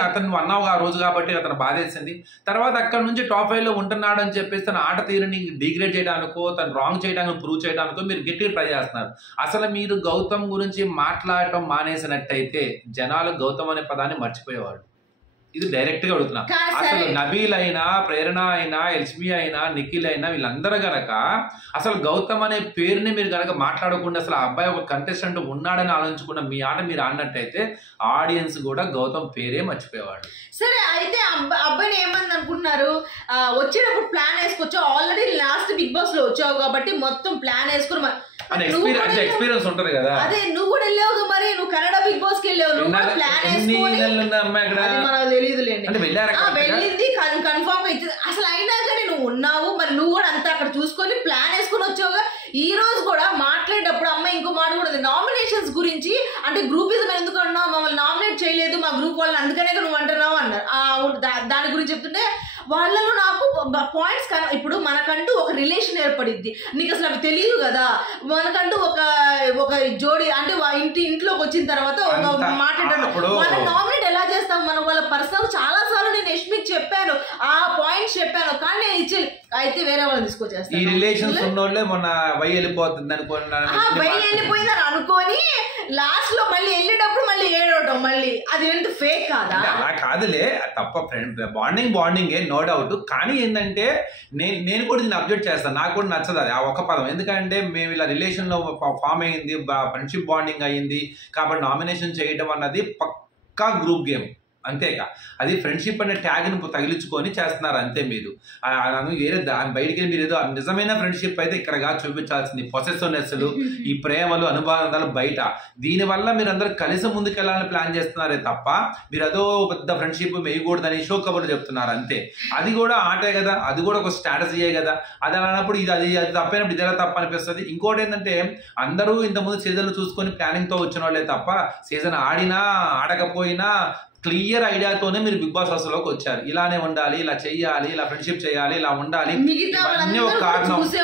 అతను అన్నావు ఆ రోజు కాబట్టి అతను బాధేసింది. తర్వాత అక్కడ నుంచి టాప్ 5 లో ఉంటున్నాడు అని చెప్పేసి తన ఆట తీరుని డిగ్రేడ్ చేయడానికో తను రాంగ్ చేయడానికి ప్రూవ్ చేయడానికో మీరు గట్టిగా ట్రై చేస్తున్నారు. అసలు మీరు గౌతమ్ గురించి మాట్లాడటం మానేసినట్టయితే జనాలు గౌతమ్ అనే పదాన్ని మర్చిపోయేవాడు. ఇది డైరెక్ట్ గా అడుగుతున్నా. అసలు నబీల్ అయినా ప్రేరణ అయినా ఎల్స్మి అయినా నిఖిల్ అయినా వీళ్ళందరూ గనక అసలు గౌతమ్ అనే పేరుని మీరు గనక మాట్లాడకుండా అసలు ఆ అబ్బాయి ఒక కంటెస్టెంట్ ఉన్నాడని ఆలోచించుకున్న మీ ఆట మీరు ఆడినట్టయితే ఆడియన్స్ కూడా గౌతమ్ పేరే మర్చిపోయేవాడు. సరే అయితే అబ్బాయిని ఏమని అనుకుంటున్నారు, వచ్చేటప్పుడు ప్లాన్ వేసుకొచ్చా, ఆల్రెడీ లాస్ట్ బిగ్ బాస్ లో వచ్చావు కాబట్టి మొత్తం ప్లాన్ వేసుకుని ఎక్స్పీరియన్స్ ఉంటది కదా. అదే నువ్వు కూడా వెళ్ళావు మరి, నువ్వు కన్నడ బిగ్ బాస్ కి వెళ్ళావు, నువ్వు ప్లాన్ మనకు తెలియదులేండి. వెళ్ళింది కన్ఫర్మ్ గా ఇచ్చింది. అసలు అయినా కానీ నువ్వు ఉన్నావు మరి, నువ్వు కూడా అంతా అక్కడ చూసుకొని ప్లాన్ వేసుకుని వచ్చావుగా. ఈ రోజు కూడా మాట్లాడేటప్పుడు అమ్మాయి ఇంకో మాట కూడా నామినేషన్స్ గురించి, అంటే గ్రూపిజం ఎందుకు అన్నావు, మమ్మల్ని నామినేట్ చేయలేదు మా గ్రూప్ వాళ్ళని అందుకనే నువ్వు అంటున్నావు అన్నారు. దాని గురించి చెప్తుంటే వాళ్ళలో నాకు పాయింట్స్ ఇప్పుడు మనకంటూ ఒక రిలేషన్ ఏర్పడిద్ది, నీకు అసలు అవి తెలియదు కదా. మనకంటూ ఒక జోడి అంటే ఇంట్లోకి వచ్చిన తర్వాత ఒక మాట్లాడారు, వాళ్ళని నామినేట్ ఎలా చేస్తారు చేస్తాం, మనం వాళ్ళ పర్సనల్ చాలా సార్లు నేను యష్మికి చెప్పాను, ఆ పాయింట్స్ చెప్పాను, కానీ నేను ఇచ్చేది అయితే వేరే వాళ్ళని తీసుకొచ్చేస్తాను. ఈ రిలేషన్స్ ఉన్నోళ్ళే మొన్న వై వెళ్ళిపోతుంది వెళ్ళిపోయిందని అనుకొని లాస్ట్ లో మళ్ళీ వెళ్ళేటప్పుడు మళ్ళీ ఏడవటం, మళ్ళీ అది ఏంటి ఫేక్ కాదా? అలా కాదులే, తప్ప ఫ్రెండ్ బాండింగే నో డౌట్. కానీ ఏంటంటే నేను కూడా దీన్ని అబ్జెక్ట్ చేస్తాను, నాకు కూడా నచ్చదు అది ఆ ఒక పదం. ఎందుకంటే మేము ఇలా రిలేషన్ లో ఫామ్ అయ్యింది, ఫ్రెండ్షిప్ బాండింగ్ అయ్యింది కాబట్టి నామినేషన్ చేయడం అన్నది పక్కా గ్రూప్ గేమ్, అంతేగా. అది ఫ్రెండ్షిప్ అనే ట్యాగ్ని తగిలించుకొని చేస్తున్నారు అంతే. మీరు వేరే బయటికి మీరు ఏదో నిజమైన ఫ్రెండ్షిప్ అయితే ఇక్కడగా చూపించాల్సింది పొసెసివ్నెస్లు, ఈ ప్రేమలు, అనుబంధాలు బయట. దీనివల్ల మీరు అందరూ కలిసి ముందుకెళ్ళాలని ప్లాన్ చేస్తున్నారే తప్ప మీరు అదో పెద్ద ఫ్రెండ్షిప్ వేయకూడదని షో కబుర్లు చెప్తున్నారు అంతే. అది కూడా ఆటే కదా, అది కూడా ఒక స్ట్రాటజీయే కదా. అది అన్నప్పుడు అది తప్పైనప్పుడు ఇదేలా తప్ప అనిపిస్తుంది. ఇంకోటి ఏంటంటే అందరూ ఇంతకుముందు సీజన్లు చూసుకొని ప్లానింగ్తో వచ్చిన వాళ్ళే తప్ప సీజన్ ఆడినా ఆడకపోయినా క్లియర్ ఐడియాతోనే మీరు బిగ్ బాస్ హౌస్ లోకి వచ్చారు. ఇలానే ఉండాలి, ఇలా చెయ్యాలి, ఇలా ఫ్రెండ్షిప్ చేయాలి, ఇలా ఉండాలి.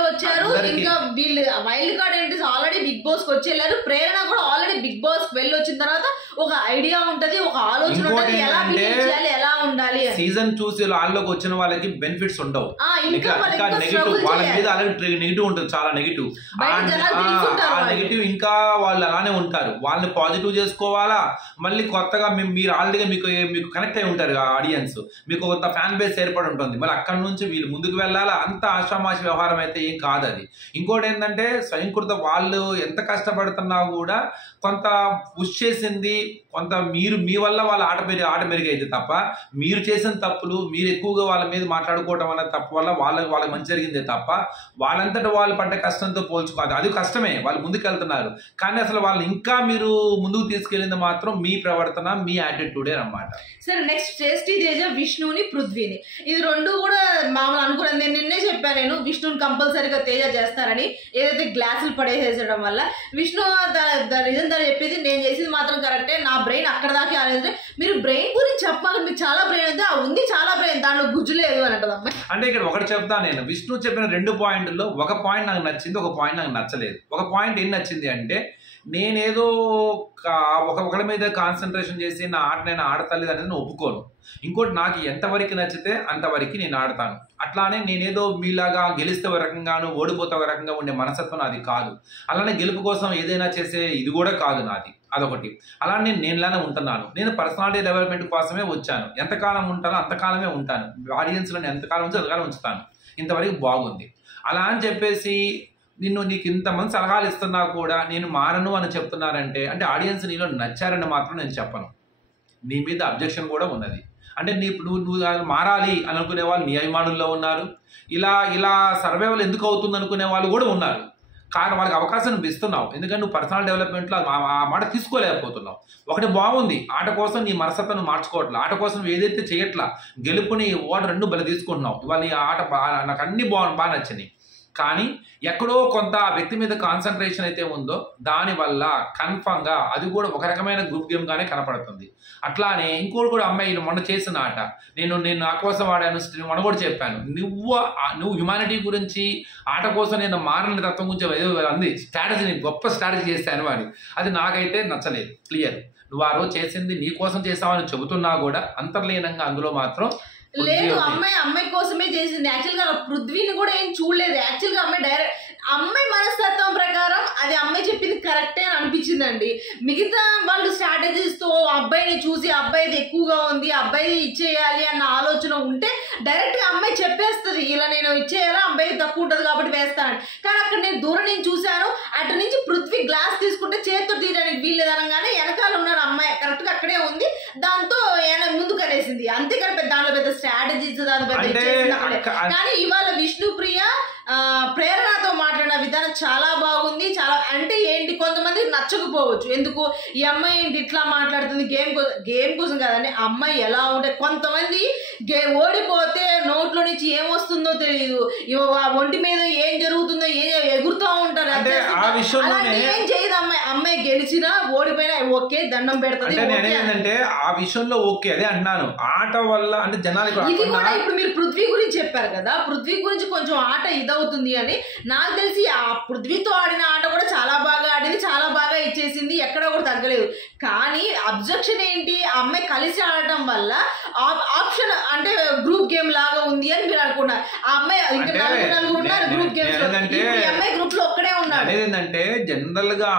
వచ్చారు. ఇంకా వీళ్ళు wild card entries already Bigg Boss కి వచ్చేళ్ళారు. ప్రేరణ కూడా ఆల్రెడీ బిగ్ బాస్ వెళ్ళి వచ్చిన తర్వాత ఒక ఐడియా ఉంటది, ఒక ఆలోచన ఉంటది, ఎలా చేయాలి, ఎలా ఉండాలి. సీజన్ చూసి వాళ్ళలోకి వచ్చిన వాళ్ళకి బెనిఫిట్స్ ఉండవు, నెగిటివ్ వాళ్ళ మీద ఆల్రెడీ నెగిటివ్ ఉంటుంది, చాలా నెగిటివ్. ఆ నెగిటివ్ ఇంకా వాళ్ళు అలానే ఉంటారు. వాళ్ళని పాజిటివ్ చేసుకోవాలా, మళ్ళీ కొత్తగా మీరు ఆల్రెడీ మీకు కనెక్ట్ అయి ఉంటారు ఆడియన్స్, మీకు కొంత ఫ్యాన్ బేస్ ఏర్పడి ఉంటుంది. మళ్ళీ అక్కడి నుంచి వీళ్ళు ముందుకు వెళ్ళాలా, అంత ఆషామాషి వ్యవహారం అయితే ఏం కాదు అది. ఇంకోటి ఏంటంటే స్వయంకృత వాళ్ళు ఎంత కష్టపడుతున్నా కూడా కొంత పుష్ చేసింది, కొంత మీరు మీ వల్ల వాళ్ళ ఆట మెరుగైతే తప్ప మీరు చేసిన తప్పులు మీరు ఎక్కువగా వాళ్ళ మీద మాట్లాడుకోవడం అనే తప్పు వల్ల వాళ్ళకి మంచి జరిగిందే తప్ప వాళ్ళంతటా వాళ్ళు పడ్డ కష్టంతో పోల్చుకోదు. అది కష్టమే, వాళ్ళు ముందుకు వెళ్తున్నారు. కానీ అసలు వాళ్ళు ఇంకా మీరు ముందుకు తీసుకెళ్ళింది మాత్రం మీ ప్రవర్తన, మీ యాటిట్యూడే అన్నమాట. సరే, నెక్స్ట్ శ్రేష్ఠి తేజ విష్ణుని పృథ్వీని, ఇది రెండు కూడా మామూలు అనుకున్నాను. నేను నిన్నే చెప్పాను, నేను విష్ణుని కంపల్సరీగా తేజ చేస్తారని. ఏదైతే గ్లాసులు పడేసేసడం వల్ల విష్ణు నిజం చెప్పేది నేను చేసింది మాత్రం కరెక్టే, నా బ్రెయిన్ అక్కడ దాకా ఆలోచించే. మీరు బ్రెయిన్ గురించి చెప్పాలి, మీకు చాలా బ్రెయిన్ ఉంది, ఉంది చాలా బ్రెయిన్, దాంట్లో గుజ్జు లేదు అని అంటది అమ్మాయి. అంటే ఇక్కడ ఒకటి చెప్తాను నేను, విష్ణు చెప్పిన 2 పాయింట్లలో ఒక పాయింట్ నాకు నచ్చింది, ఒక పాయింట్ నాకు నచ్చలేదు. ఒక పాయింట్ ఏం నచ్చింది అంటే, నేనేదో ఒకరి మీద కాన్సన్ట్రేషన్ చేసి నా ఆట నేను ఆడతలేదు అనేది నేను ఒప్పుకోను. ఇంకోటి, నాకు ఎంతవరకు నచ్చితే అంతవరకు నేను ఆడతాను. అట్లానే నేనేదో మీలాగా గెలిస్తే ఒక రకంగాను ఓడిపోతే ఒక రకంగా ఉండే మనస్తత్వం నాది కాదు. అలానే గెలుపు కోసం ఏదైనా చేసే ఇది కూడా కాదు నాది, అదొకటి. అలానే నేను ఇలానే ఉంటున్నాను. నేను పర్సనాలిటీ డెవలప్మెంట్ కోసమే వచ్చాను. ఎంతకాలం ఉంటానో అంతకాలమే ఉంటాను. ఆడియన్స్లో ఎంతకాలం ఉంచి అంతకాలం ఉంచుతాను. ఇంతవరకు బాగుంది అలా అని చెప్పేసి నీకు ఇంతమంది సలహాలు ఇస్తున్నా కూడా నేను మారను అని చెప్తున్నారంటే, అంటే ఆడియన్స్ నీలో నచ్చారని మాత్రం నేను చెప్పను. నీ మీద అబ్జెక్షన్ కూడా ఉన్నది. అంటే నువ్వు మారాలి అని అనుకునే వాళ్ళు నీ అభిమానుల్లో ఉన్నారు. ఇలా సర్వైవల్ ఎందుకు అవుతుంది అనుకునే వాళ్ళు కూడా ఉన్నారు. కానీ వాళ్ళకి అవకాశం నువ్వు ఇస్తున్నావు, ఎందుకంటే నువ్వు పర్సనల్ డెవలప్మెంట్లో ఆ మాట తీసుకోలేకపోతున్నావు. ఒకటి బాగుంది, ఆట కోసం నీ మనస్తత్వం మార్చుకోవట్లా, ఆట కోసం ఏదైతే చేయట్లా, గెలుపుని ఓట 2 బలి తీసుకుంటున్నావు. ఇవాళ నీ ఆట నాకు అన్ని బాగా నచ్చినాయి. కానీ ఎక్కడో కొంత వ్యక్తి మీద కాన్సన్ట్రేషన్ అయితే ఉందో దానివల్ల కన్ఫర్మ్గా అది కూడా ఒక రకమైన గ్రూప్ గేమ్గానే కనపడుతుంది. అట్లానే ఇంకోటి కూడా, అమ్మాయి మొన్న చేసిన ఆట నేను నా కోసం ఆడాను, మొన్న కూడా చెప్పాను, నువ్వు హ్యుమానిటీ గురించి ఆట కోసం నేను మారని తత్వం గురించి ఏదో అంది స్ట్రాటజీ, నేను గొప్ప స్ట్రాటజీ చేశాను అని. అది నాకైతే నచ్చలేదు. క్లియర్, నువ్వు ఆ రోజు చేసింది నీ కోసం చేసావని చెబుతున్నా కూడా అంతర్లీనంగా అందులో మాత్రం లేదు. అమ్మాయి కోసమే చేసింది. యాక్చువల్గా పృథ్వీని కూడా ఏం చూడలేదు. యాక్చువల్గా అమ్మాయి మనస్తత్వం ప్రకారం అది అమ్మాయి చెప్పింది కరెక్టే అని అనిపించిందండి. మిగతా వాళ్ళు స్ట్రాటజీస్తో అబ్బాయిని చూసి అబ్బాయిది ఎక్కువగా ఉంది, అబ్బాయి ఇచ్చేయాలి అన్న ఆలోచన ఉంటే డైరెక్ట్గా అమ్మాయి చెప్పేస్తుంది, ఇలా నేను ఇచ్చేయాలా, అబ్బాయి తక్కువ ఉంటుంది కాబట్టి వేస్తాను. కానీ అక్కడ నేను దూరం నుంచి చూశాను, అటు నుంచి పృథ్వీ గ్లాస్ తీసుకుంటే చేతితో తీయడానికి వీళ్ళు అనగానే వెనకాల ఉన్నాడు అమ్మాయి కరెక్ట్గా అక్కడే ఉంది, దాంతో ముందుకు అనేసింది. అంతేకాని దానిలో పెద్ద స్ట్రాటజీస్ దాని పెద్ద. కానీ ఇవాళ విష్ణుప్రియ ప్రేరణతో మాట్లాడిన విధానం చాలా బాగుంది. చాలా అంటే ఏంటి, కొంతమంది నచ్చకపోవచ్చు, ఎందుకు ఈ అమ్మాయి ఏంటి ఇట్లా మాట్లాడుతుంది, గేమ్ కోసం కదండి. అమ్మాయి ఎలా ఉంటే కొంతమంది ఓడిపోతే నోట్లో నుంచి ఏమొస్తుందో తెలియదు, ఒంటి మీద ఏం జరుగుతుందో ఎగురుతూ ఉంటారు. ఏం చేయదు అమ్మాయి గెలిచినా ఓడిపోయినా ఓకే, దండం పెడుతుంది. ఏంటంటే ఆ విషయంలో ఓకే, అదే అంటున్నాను. ఆట వల్ల అంటే జనాలు ఇది కూడా ఇప్పుడు మీరు పృథ్వీ గురించి చెప్పారు కదా, పృథ్వీ గురించి కొంచెం ఆట ఇదవుతుంది అని నాకు తెలిసి ఆ పృథ్వీతో ఆడిన ఆట కూడా చాలా బాగా ఆడింది, చాలా బాగా ఇచ్చేసింది. ఎక్కడ కూడా తగ్గలేదు. కానీ అబ్జెక్షన్ ఏంటి, ఆ అమ్మాయి కలిసి ఆడటం వల్ల ఆప్షన్ అంటే గ్రూప్ గేమ్ లాగా ఉంది అని మీరు అనుకున్నారు. ఆ అమ్మాయి ఇంకా నలుగురు ఉన్నారు గ్రూప్ గేమ్స్ లో, ఈ అమ్మాయి గ్రూప్ లో ఒక్కడే ఉన్నాడు. ఏంటంటే జనరల్ గా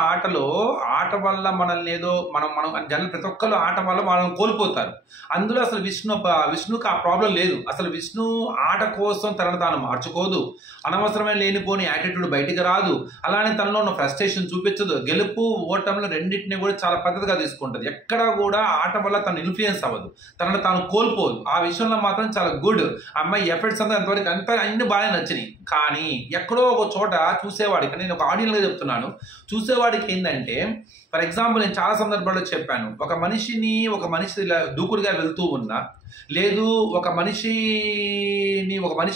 ఆట వల్ల మనల్ని ఏదో మనం జనరల్ ప్రతి ఒక్కరు ఆట వల్ల వాళ్ళని కోల్పోతారు. అందులో అసలు విష్ణుకి ఆ ప్రాబ్లం లేదు. అసలు విష్ణు ఆట కోసం తనను తాను మార్చుకోదు, అనవసరమైన లేనిపోని యాటిట్యూడ్ బయటికి రాదు, అలానే తనలో ఉన్న ఫ్రస్ట్రేషన్ చూపించదు. గెలుపు ఓటంలో రెండింటిని కూడా చాలా పద్ధతిగా తీసుకుంటది. ఎక్కడా కూడా ఆట వల్ల తను ఇన్ఫ్లుయెన్స్ అవ్వదు, తనను తాను కోల్పోదు. ఆ విషయంలో మాత్రం చాలా గుడ్. అమ్మాయి ఎఫర్ట్స్ అంతా అంతవరకు అన్ని బాగానే నచ్చినాయి. కానీ ఎక్కడో ఒక చోట చూసేవాడికి, నేను ఒక ఆడియన్స్ గా చెప్తున్నాను, చూసేవాడికి ఏంటంటే, ఫర్ ఎగ్జాంపుల్ నేను చాలా సందర్భాల్లో చెప్పాను, ఒక మనిషి ఇలా దూకుడుగా వెళ్తూ ఉన్నా, లేదు ఒక మనిషి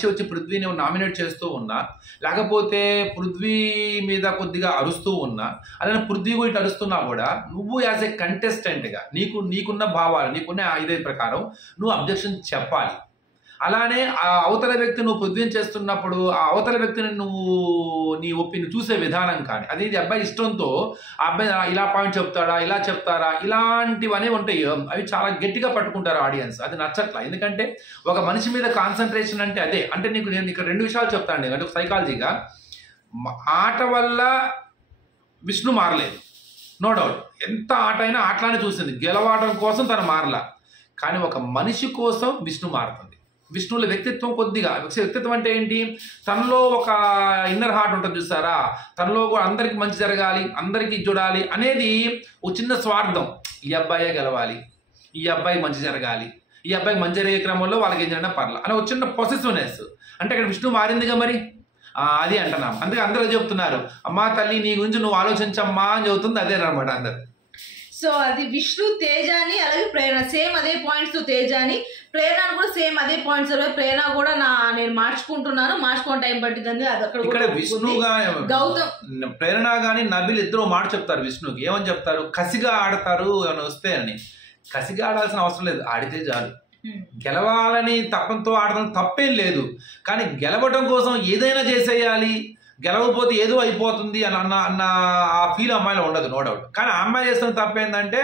వచ్చి పృథ్వీని నామినేట్ చేస్తూ ఉన్నా, లేకపోతే పృథ్వీ మీద కొద్దిగా అరుస్తూ ఉన్నా, అలానే పృథ్వీ కూడా అరుస్తున్నా కూడా నువ్వు యాజ్ ఏ కంటెస్టెంట్గా నీకున్న భావాలు, నీకున్న ఇదే ప్రకారం నువ్వు అబ్జెక్షన్ చెప్పాలి. అలానే ఆ అవతల వ్యక్తి నువ్వు పృథ్వీని చేస్తున్నప్పుడు ఆ అవతల వ్యక్తిని నువ్వు చూసే విధానం కానీ, అది అబ్బాయి ఇష్టంతో ఆ అబ్బాయి ఇలా పాయింట్ చెప్తాడా, ఇలా చెప్తారా, ఇలాంటివన్నీ ఉంటాయి. అవి చాలా గట్టిగా పట్టుకుంటారు ఆడియన్స్. అది నచ్చట్లా. ఎందుకంటే ఒక మనిషి మీద కాన్సన్ట్రేషన్ అంటే అదే. అంటే నేను ఇక్కడ 2 విషయాలు చెప్తాను. అంటే సైకాలజీగా ఆట వల్ల విష్ణు మారలేదు, నో డౌట్. ఎంత ఆట అయినా ఆటలానే చూసింది, గెలవడం కోసం తను మారలా. కానీ ఒక మనిషి కోసం విష్ణు మారుతుంది. విష్ణువుల వ్యక్తిత్వం వ్యక్తిత్వం అంటే ఏంటి, తనలో ఒక ఇన్నర్ హార్ట్ ఉంటుంది చూసారా, తనలో కూడా అందరికి మంచి జరగాలి, అందరికి చూడాలి అనేది ఒక చిన్న స్వార్థం. ఈ అబ్బాయే గెలవాలి, ఈ అబ్బాయి మంచి జరగాలి, ఈ అబ్బాయి మంచి జరిగే క్రమంలో వాళ్ళకి ఏం జరిగినా పర్ల అని ఒక చిన్న పొసెసివ్నెస్. అంటే అక్కడ విష్ణు మారిందిగా మరి, అది అంటున్నాం. అందుకే అందరూ చెప్తున్నారు, అమ్మా తల్లి నీ గురించి నువ్వు ఆలోచించమ్మా అని చెబుతుంది. అదేనమాట అందరు. సో అది విష్ణు తేజాని, అలాగే ప్రేరణ సేమ్ అదే పాయింట్స్. తేజాని ప్రేరణ కూడా సేమ్ అదే పాయింట్స్. ప్రేరణ కూడా నేను మార్చుకోవడం టైం పట్టిందని అది అక్కడ. ఇక్కడ విష్ణుగా గౌతమ్, ప్రేరణ గాని నబిల్ ఇద్దరు మాట చెప్తారు విష్ణుకి. ఏమని చెప్తారు, కసిగా ఆడతారు అని వస్తే అని. కసిగా ఆడాల్సిన అవసరం లేదు, ఆడితే చాలు. గెలవాలని తప్పంతో ఆడడం తప్పేం లేదు, కానీ గెలవడం కోసం ఏదైనా చేసేయాలి, గెలవకపోతే ఏదో అయిపోతుంది అన్న ఆ ఫీల్ అమ్మాయిలో ఉండదు, నో డౌట్. కానీ ఆ అమ్మాయి చేస్తున్న తప్ప ఏంటంటే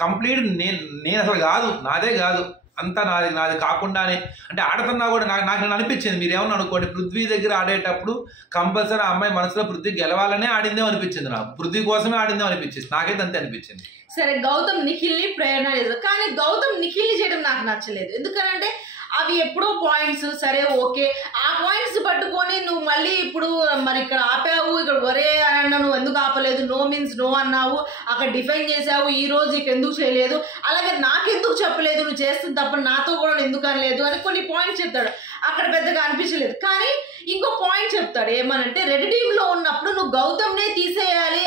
కంప్లీట్ నేను అసలు కాదు, నాదే కాదు, అంతా నాది కాకుండానే. అంటే ఆడుతున్నా కూడా నాకు అనిపించింది, మీరు ఏమన్నా అనుకోండి, పృథ్వీ దగ్గర ఆడేటప్పుడు కంపల్సరీ ఆ అమ్మాయి మనసులో పృథ్వీ గెలవాలనే ఆడిందేమో అనిపించింది, నాకు పృథ్వీ కోసమే ఆడిందేమో అనిపించింది, నాకైతే అంతే అనిపించింది. సరే గౌతమ్ నిఖిల్ని ప్రేరణ లేదు, కానీ గౌతమ్ నిఖిల్ని చేయడం నాకు నచ్చలేదు. ఎందుకనంటే అవి ఎప్పుడో పాయింట్స్, సరే ఓకే, ఆ పాయింట్స్ పట్టుకొని నువ్వు మళ్ళీ ఇప్పుడు మరి ఇక్కడ ఆపావు, ఇక్కడ ఒరే అని నువ్వు ఎందుకు ఆపలేదు, నో మీన్స్ నో అన్నావు, అక్కడ డిఫైన్ చేసావు, ఈ రోజు ఇక ఎందుకు చేయలేదు, అలాగే నాకెందుకు చెప్పలేదు, నువ్వు చేస్తుంది తప్ప నాతో కూడా ఎందుకు అనలేదు అని కొన్ని పాయింట్స్ చెప్తాడు. అక్కడ పెద్దగా అనిపించలేదు. కానీ ఇంకో పాయింట్ చెప్తాడు, ఏమనంటే రెడ్ టీమ్ లో ఉన్నప్పుడు నువ్వు గౌతమ్నే తీసేయాలి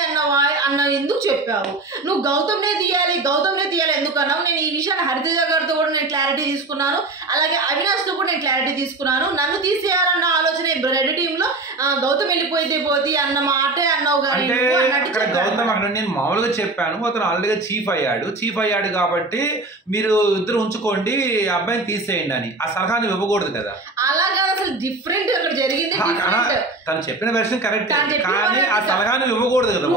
అన్న ఎందుకు చెప్పావు, నువ్వు గౌతమ్నే తీయాలి ఎందుకు అన్నావు. నేను ఈ విషయాన్ని హరితేజ గారితో కూడా నేను క్లారిటీ తీసుకున్నాను, అలాగే అవినాష్ తో కూడా నేను క్లారిటీ తీసుకున్నాను. నన్ను తీసేయాలన్న ఆలోచన రెడ్ టీమ్ లో గౌతమ్ వెళ్ళిపోతే పోతే అన్న మాటే అన్నావు. గౌతమ్ అక్కడ నేను మామూలుగా చెప్పాను, అతను ఆల్రెడీగా చీఫ్ అయ్యాడు కాబట్టి మీరు ఇద్దరు ఉంచుకోండి, అబ్బాయిని తీసేయండి అని ఆ సలహాని ఇవ్వకూడదు కదా. అలాగా అసలు డిఫరెంట్ అక్కడ జరిగింది. తను చెప్పిన వెర్షన్ కరెక్ట్, కానీ ఆ సలహాను ఇవ్వకూడదు కదా,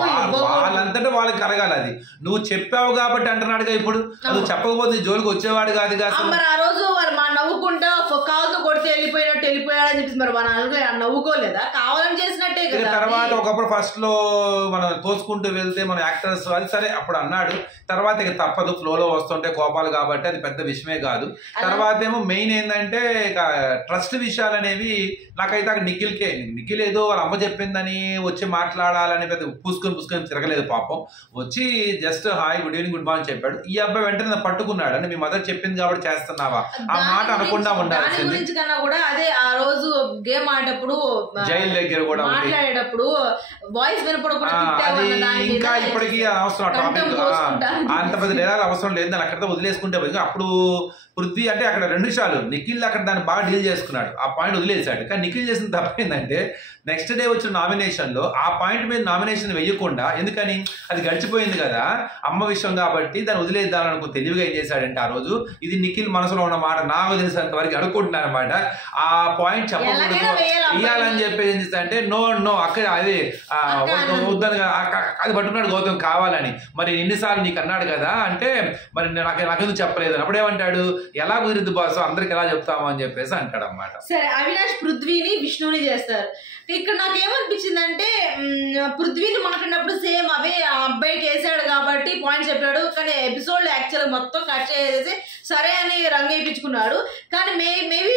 వాళ్ళంతటా వాళ్ళకి కలగాలి. అది నువ్వు చెప్పావు కాబట్టి అంటున్నాడుగా, ఇప్పుడు నువ్వు చెప్పకపోతే జోలికి వచ్చేవాడు కాదు. మరి ఆ రోజు వారు మా నవ్వుకుంటా కాలుతో కొడితే వెళ్ళిపోయాడని చెప్పేసి మరి మన నవ్వుకోలేదా, కావాలని చేసినట్టే కదా. తర్వాత ఒకప్పుడు ఫస్ట్ లో మనం తోసుకుంటూ వెళ్తే మన యాక్టర్స్ అది సరే అప్పుడు అన్నాడు, తర్వాత ఇక తప్పదు, ఫ్లోలో వస్తుంటే కోపాలు కాబట్టి అది పెద్ద విషయమే కాదు. తర్వాత ఏమో మెయిన్ ఏంటంటే ఇక ట్రస్ట్ విషయాలు అనేవి నాకైతే అక్కడ నిఖిల్ ఏదో వాళ్ళ అమ్మ చెప్పిందని వచ్చి మాట్లాడాలని పెద్ద పూసుకొని తిరగలేదు పాపం. వచ్చి just hi good evening good morning చెప్పాడు. ఈ అబ్బాయి వెంటనే పట్టుకున్నాడు, అంటే మీ మదర్ చెప్పింది కాబట్టి చేస్తున్నావా, ఆ మాట అనకుండా ఉండాల్సింది. కూడా అదే ఆ రోజు గేమ్ ఆడేటప్పుడు జైలు దగ్గర కూడా మాట్లాడేటప్పుడు వాయిస్ వినపడకుండా ఇంకా ఇప్పటికీ అవసరం టాపిక్ అంత పెద్ద డైలాగ్ అవసరం లేదు, దాన్ని అక్కడితో వదిలేసుకుంటే అప్పుడు పృథ్వీ అంటే అక్కడ 2 విషయాలు, నిఖిల్ అక్కడ దాన్ని బాగా డీల్ చేసుకున్నాడు, ఆ పాయింట్ వదిలేశాడు. కానీ నిఖిల్ చేసిన తప్ప ఏంటంటే నెక్స్ట్ డే వచ్చిన నామినేషన్ లో ఆ పాయింట్ మీద నామినేషన్ వేయకుండా, ఎందుకని అది గడిచిపోయింది కదా అమ్మ విషయం కాబట్టి దాన్ని వదిలేద్దామని అనుకో తెలివిగా ఏం చేశాడంటే ఆ రోజు ఇది నిఖిల్ మనసులో ఉన్న మాట నాకు తెలిసినంత వరకు అనుకుంటున్నాను అనమాట. ఆ పాయింట్ చెప్పకూడదు ఇయ్యాలని చెప్పేసి ఏం చేస్తా అంటే నో అక్కడ అది వద్దని అది పట్టుకున్నాడు గౌతమ్ కావాలని. మరి ఎన్నిసార్లు నీకు అన్నాడు కదా అంటే మరి నాకెందుకు చెప్పలేదు అప్పుడేమంటాడు ఎలా కుదిరిద్దు బాసు అందరికి ఎలా చెప్తాము అని చెప్పేసి అంటాడు అన్నమాట. సరే అవినాష్ పృథ్వీని విష్ణుని చేస్తారు. ఇక్కడ నాకు ఏమనిపించింది అంటే పృథ్వీని మాట్లాడినప్పుడు సేమ్ అవే ఆ అబ్బాయికి వేసాడు కాబట్టి పాయింట్స్ చెప్పాడు. కానీ ఎపిసోడ్ యాక్చువల్ మొత్తం కట్ చేసేసి సరే అని రంగు వేయించుకున్నాడు. కానీ మేబీ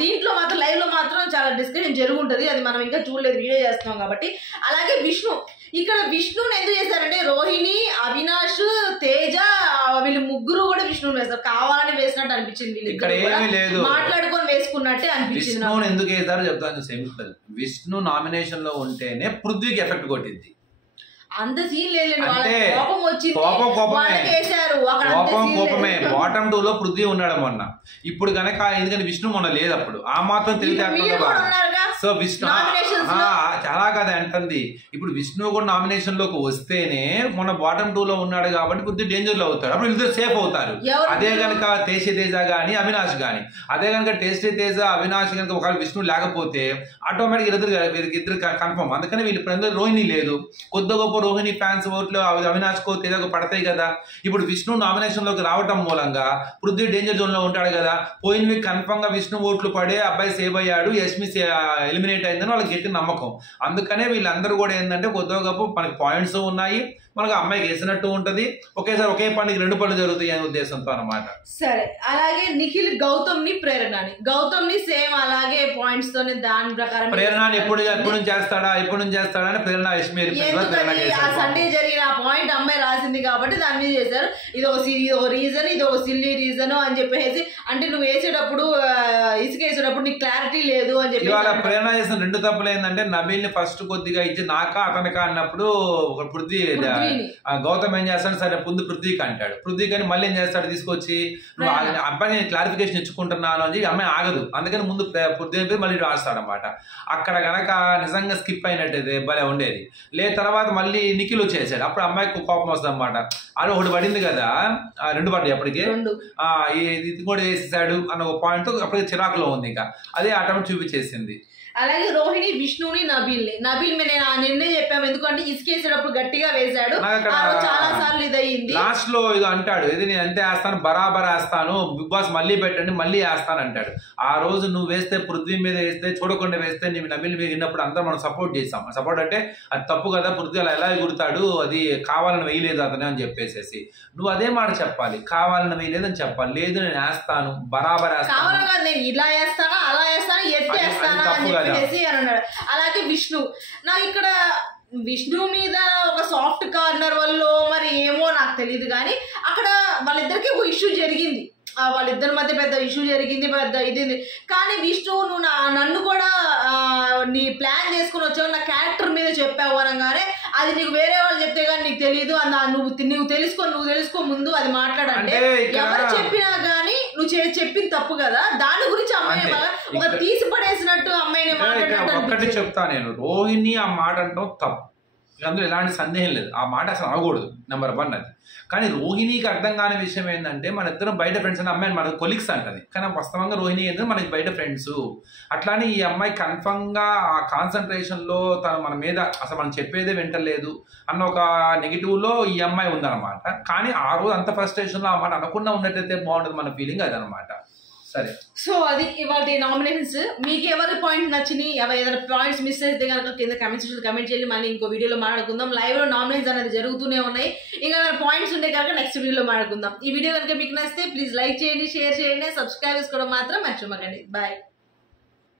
దీంట్లో మాత్రం లైవ్ లో మాత్రం చాలా డిస్కషన్ జరుగుంటది. అది మనం ఇంకా చూడలేదు, వీడియో చేస్తున్నాం కాబట్టి. అలాగే విష్ణు ఇక్కడ విష్ణుని ఎందుకు చేశారంటే రోహిణి, అవినాష్, తేజ వీళ్ళు ముగ్గురు కూడా విష్ణుని వేస్తారు. కావాలని వేసినట్టు అనిపించింది. ఇక్కడ ఏమీ లేదు, మాట్లాడుకొని వేసుకున్నట్టే అనిపించింది. విష్ణుని ఎందుకు వేసారో చెప్తాను సింపుల్. విష్ణు నామినేషన్ లో ఉంటేనే పృథ్వీకి ఎఫెక్ట్ కొట్టింది. అంత సీన్ లేదు, కోపం కోపమే. బాటమ్ 2 లో పృథ్వీ ఉన్నాడు మొన్న. ఇప్పుడు కనుక ఎందుకంటే విష్ణు మొన్న లేదు, అప్పుడు ఆ మాత్రం తెలియదు. సో విష్ణు చాలా కదా అంటుంది. ఇప్పుడు విష్ణు కూడా నామినేషన్ లోకి వస్తేనే మొన్న బాటమ్ 2 లో ఉన్నాడు కాబట్టి పృథ్వీ డేంజర్ లో అవుతాడు. అప్పుడు ఇద్దరు సేఫ్ అవుతారు. అదే కనుక తేజ గాని అవినాష్ గాని, అదే కనుక తేజ అవినాష్ కనుక ఒకవేళ విష్ణు లేకపోతే ఆటోమేటిక్ ఇద్దరు కన్ఫర్మ్. అందుకని వీళ్ళు ఇప్పుడు రోహిణి లేదు, కొద్ది గొప్ప రోహిణి ఫ్యాన్స్ ఓట్లు అవినాష్ కో తేజకు పడతాయి కదా. ఇప్పుడు విష్ణు నామినేషన్ లోకి రావటం మూలంగా పృథ్వీ డేంజర్ జోన్ లో ఉంటాడు కదా. పోయిన వీక్ కన్ఫర్మ్ గా విష్ణు ఓట్లు పడే అబ్బాయి సేవ్ అయ్యాడు, యష్మి ఎలిమినేట్ అయిందని వాళ్ళకి గట్టి నమ్మకం. అందుకనే వీళ్ళందరూ కూడా ఏంటంటే కొద్దిగా గొప్ప మనకి పాయింట్స్ ఉన్నాయి, మనకు అమ్మాయికి వేసినట్టు ఉంటది, ఒకేసారి ఒకే పండుగ 2 పనులు జరుగుతాయి అనే ఉద్దేశంతో అన్నమాట. సరే అలాగే నిఖిల్ గౌతమ్ ని గౌతమ్ ని సేమ్ అలాగే పాయింట్స్ తోనే దాని ప్రకారం ప్రేరణని ఎప్పుడు నుంచి చేస్తాడా అని ప్రేరణ యష్మి సండే జరిగిన ఆ పాయింట్ అమ్మాయి రాసింది కాబట్టి దాని మీద చేశారు. ఇది ఒక రీజన్, ఇది ఒక సిల్లీ రీజన్ అని చెప్పేసి. అంటే నువ్వు వేసేటప్పుడు ఇసుక వేసేటప్పుడు నీకు క్లారిటీ లేదు అని చెప్పి ఇవాళ ప్రేరణ చేసిన 2 తప్పులు ఏంటంటే నబీల్ ని ఫస్ట్ కొద్దిగా ఇచ్చి నాకా అతనికా అన్నప్పుడు ఒక పృథ్వీ గౌతమ్ ఏం చేస్తాడు, సరే ముందు పృథ్వీకి అంటాడు. పృథ్వీకి అని మళ్ళీ ఏం చేస్తాడు, తీసుకొచ్చి నువ్వు అబ్బాయి నేను క్లారిఫికేషన్ ఇచ్చుకుంటున్నాను అని చెప్పి అమ్మాయి ఆగదు. అందుకని ముందు పృథ్వీ మళ్ళీ రాస్తాడు అనమాట. అక్కడ గనక నిజంగా స్కిప్ అయినట్టయితే భలే ఉండేది. తర్వాత మళ్ళీ నిఖిల్ వచ్చేసాడు, అప్పుడు అమ్మాయికి కోపం వస్తుంది అనమాట. అది ఒకటి పడింది కదా, 2 పడ్డాయి అప్పటికి, ఇది కూడా వేసేసాడు అన్న ఒక పాయింట్ అప్పటికి చిరాకులో ఉంది. ఇంకా అదే ఆటోమేటిక్ చూపించేసింది. అలాగే రోహిణి విష్ణుని నబీల్ మీద నిన్నే చెప్పాము, ఎందుకంటే ఇసుకేసేటప్పుడు గట్టిగా వేశాడు, చాలా సార్లు ఇదయింది. లాస్ట్ లో ఇది అంటాడు, ఇది నేను అంతే వేస్తాను, బరాబర్ వేస్తాను, బిగ్ బాస్ మళ్ళీ పెట్టండి మళ్ళీ వేస్తాను అంటాడు. ఆ రోజు నువ్వు వేస్తే పృథ్వీ మీద వేస్తే చూడకుండా వేస్తే నువ్వు నబీల్ మీద విన్నప్పుడు అందరూ మనం సపోర్ట్ చేస్తాం. సపోర్ట్ అంటే అది తప్పు కదా, పృథ్వీ అలా ఎలా ఎగురుతాడు, అది కావాలని వేయలేదు అతనే అని చెప్పేసేసి నువ్వు అదే మాట చెప్పాలి, కావాలని వేయలేదని చెప్పాలి. లేదు నేను వేస్తాను, బరాబర్ వేస్తాను, నేను ఇలా వేస్తానా అలా వేస్తాను, ఎత్తి వేస్తానా అని చెప్పేసి అని అన్నాడు. అలాగే నాకు ఇక్కడ విష్ణు మీద ఒక సాఫ్ట్ కార్నర్ వల్ల మరి ఏమో నాకు తెలియదు, కానీ అక్కడ వాళ్ళిద్దరికి ఒక ఇష్యూ జరిగింది, వాళ్ళిద్దరి మధ్య పెద్ద ఇష్యూ జరిగింది, పెద్ద ఇది. కానీ విష్ణు నువ్వు నన్ను కూడా నీ ప్లాన్ చేసుకుని వచ్చావు, నా క్యారెక్టర్ మీద చెప్పావు అనగానే అది నీకు వేరే వాళ్ళు చెప్తే కానీ నీకు తెలియదు, నువ్వు తెలుసుకో ముందు అది మాట్లాడంటే ఎవరు చెప్పినా కానీ నువ్వు చెప్పింది తప్పు కదా. దాని గురించి అమ్మాయి ఒక తీసి పడేసినట్టు అమ్మాయిని ఒక్కటి చెప్తా నేను, రోహిణి ఆ మాట అంటాం తప్పు, అందులో ఎలాంటి సందేహం లేదు, ఆ మాట అసలు అనకూడదు, నెంబర్ 1 అది. కానీ రోహిణికి అర్థం కాని విషయం ఏంటంటే మన ఇద్దరం బయట ఫ్రెండ్స్ అని అమ్మాయిని మన కొలీగ్స్ అంటది, కానీ వాస్తవంగా రోహిణి ఏంటంటే మనకి బయట ఫ్రెండ్స్. అట్లానే ఈ అమ్మాయి కన్ఫర్మ్ గా ఆ కాన్సన్ట్రేషన్ లో తను మన మీద అసలు మనం చెప్పేదే వింటలేదు అన్న ఒక నెగిటివ్ లో ఈ అమ్మాయి ఉందన్నమాట. కానీ ఆ రోజు అంత ఫ్రస్ట్రేషన్ లో ఆ మాట అనకుండా ఉన్నట్టయితే బాగుంటుంది మన ఫీలింగ్ అదనమాట. సరే, సో అది ఇవాళ నామినేషన్స్. మీకు ఎవరి పాయింట్ నచ్చినాయి, ఏదైనా పాయింట్స్ మిస్ అయితే కనుక కింద కమెంట్ సెక్షన్ కమెంట్ చేయండి, మళ్ళీ ఇంకో వీడియోలో మాట్లాడుకుందాం. లైవ్ లో నామినేషన్స్ అనేది జరుగుతూనే ఉన్నాయి, ఇంకా పాయింట్స్ ఉంటే కనుక నెక్స్ట్ వీడియోలో మాట్లాడుకుందాం. ఈ వీడియో కనుక మీకు నచ్చితే ప్లీజ్ లైక్ చేయండి, షేర్ చేయండి, సబ్స్క్రైబ్ చేసుకోవడం మాత్రం మర్చిపోకండి. బాయ్.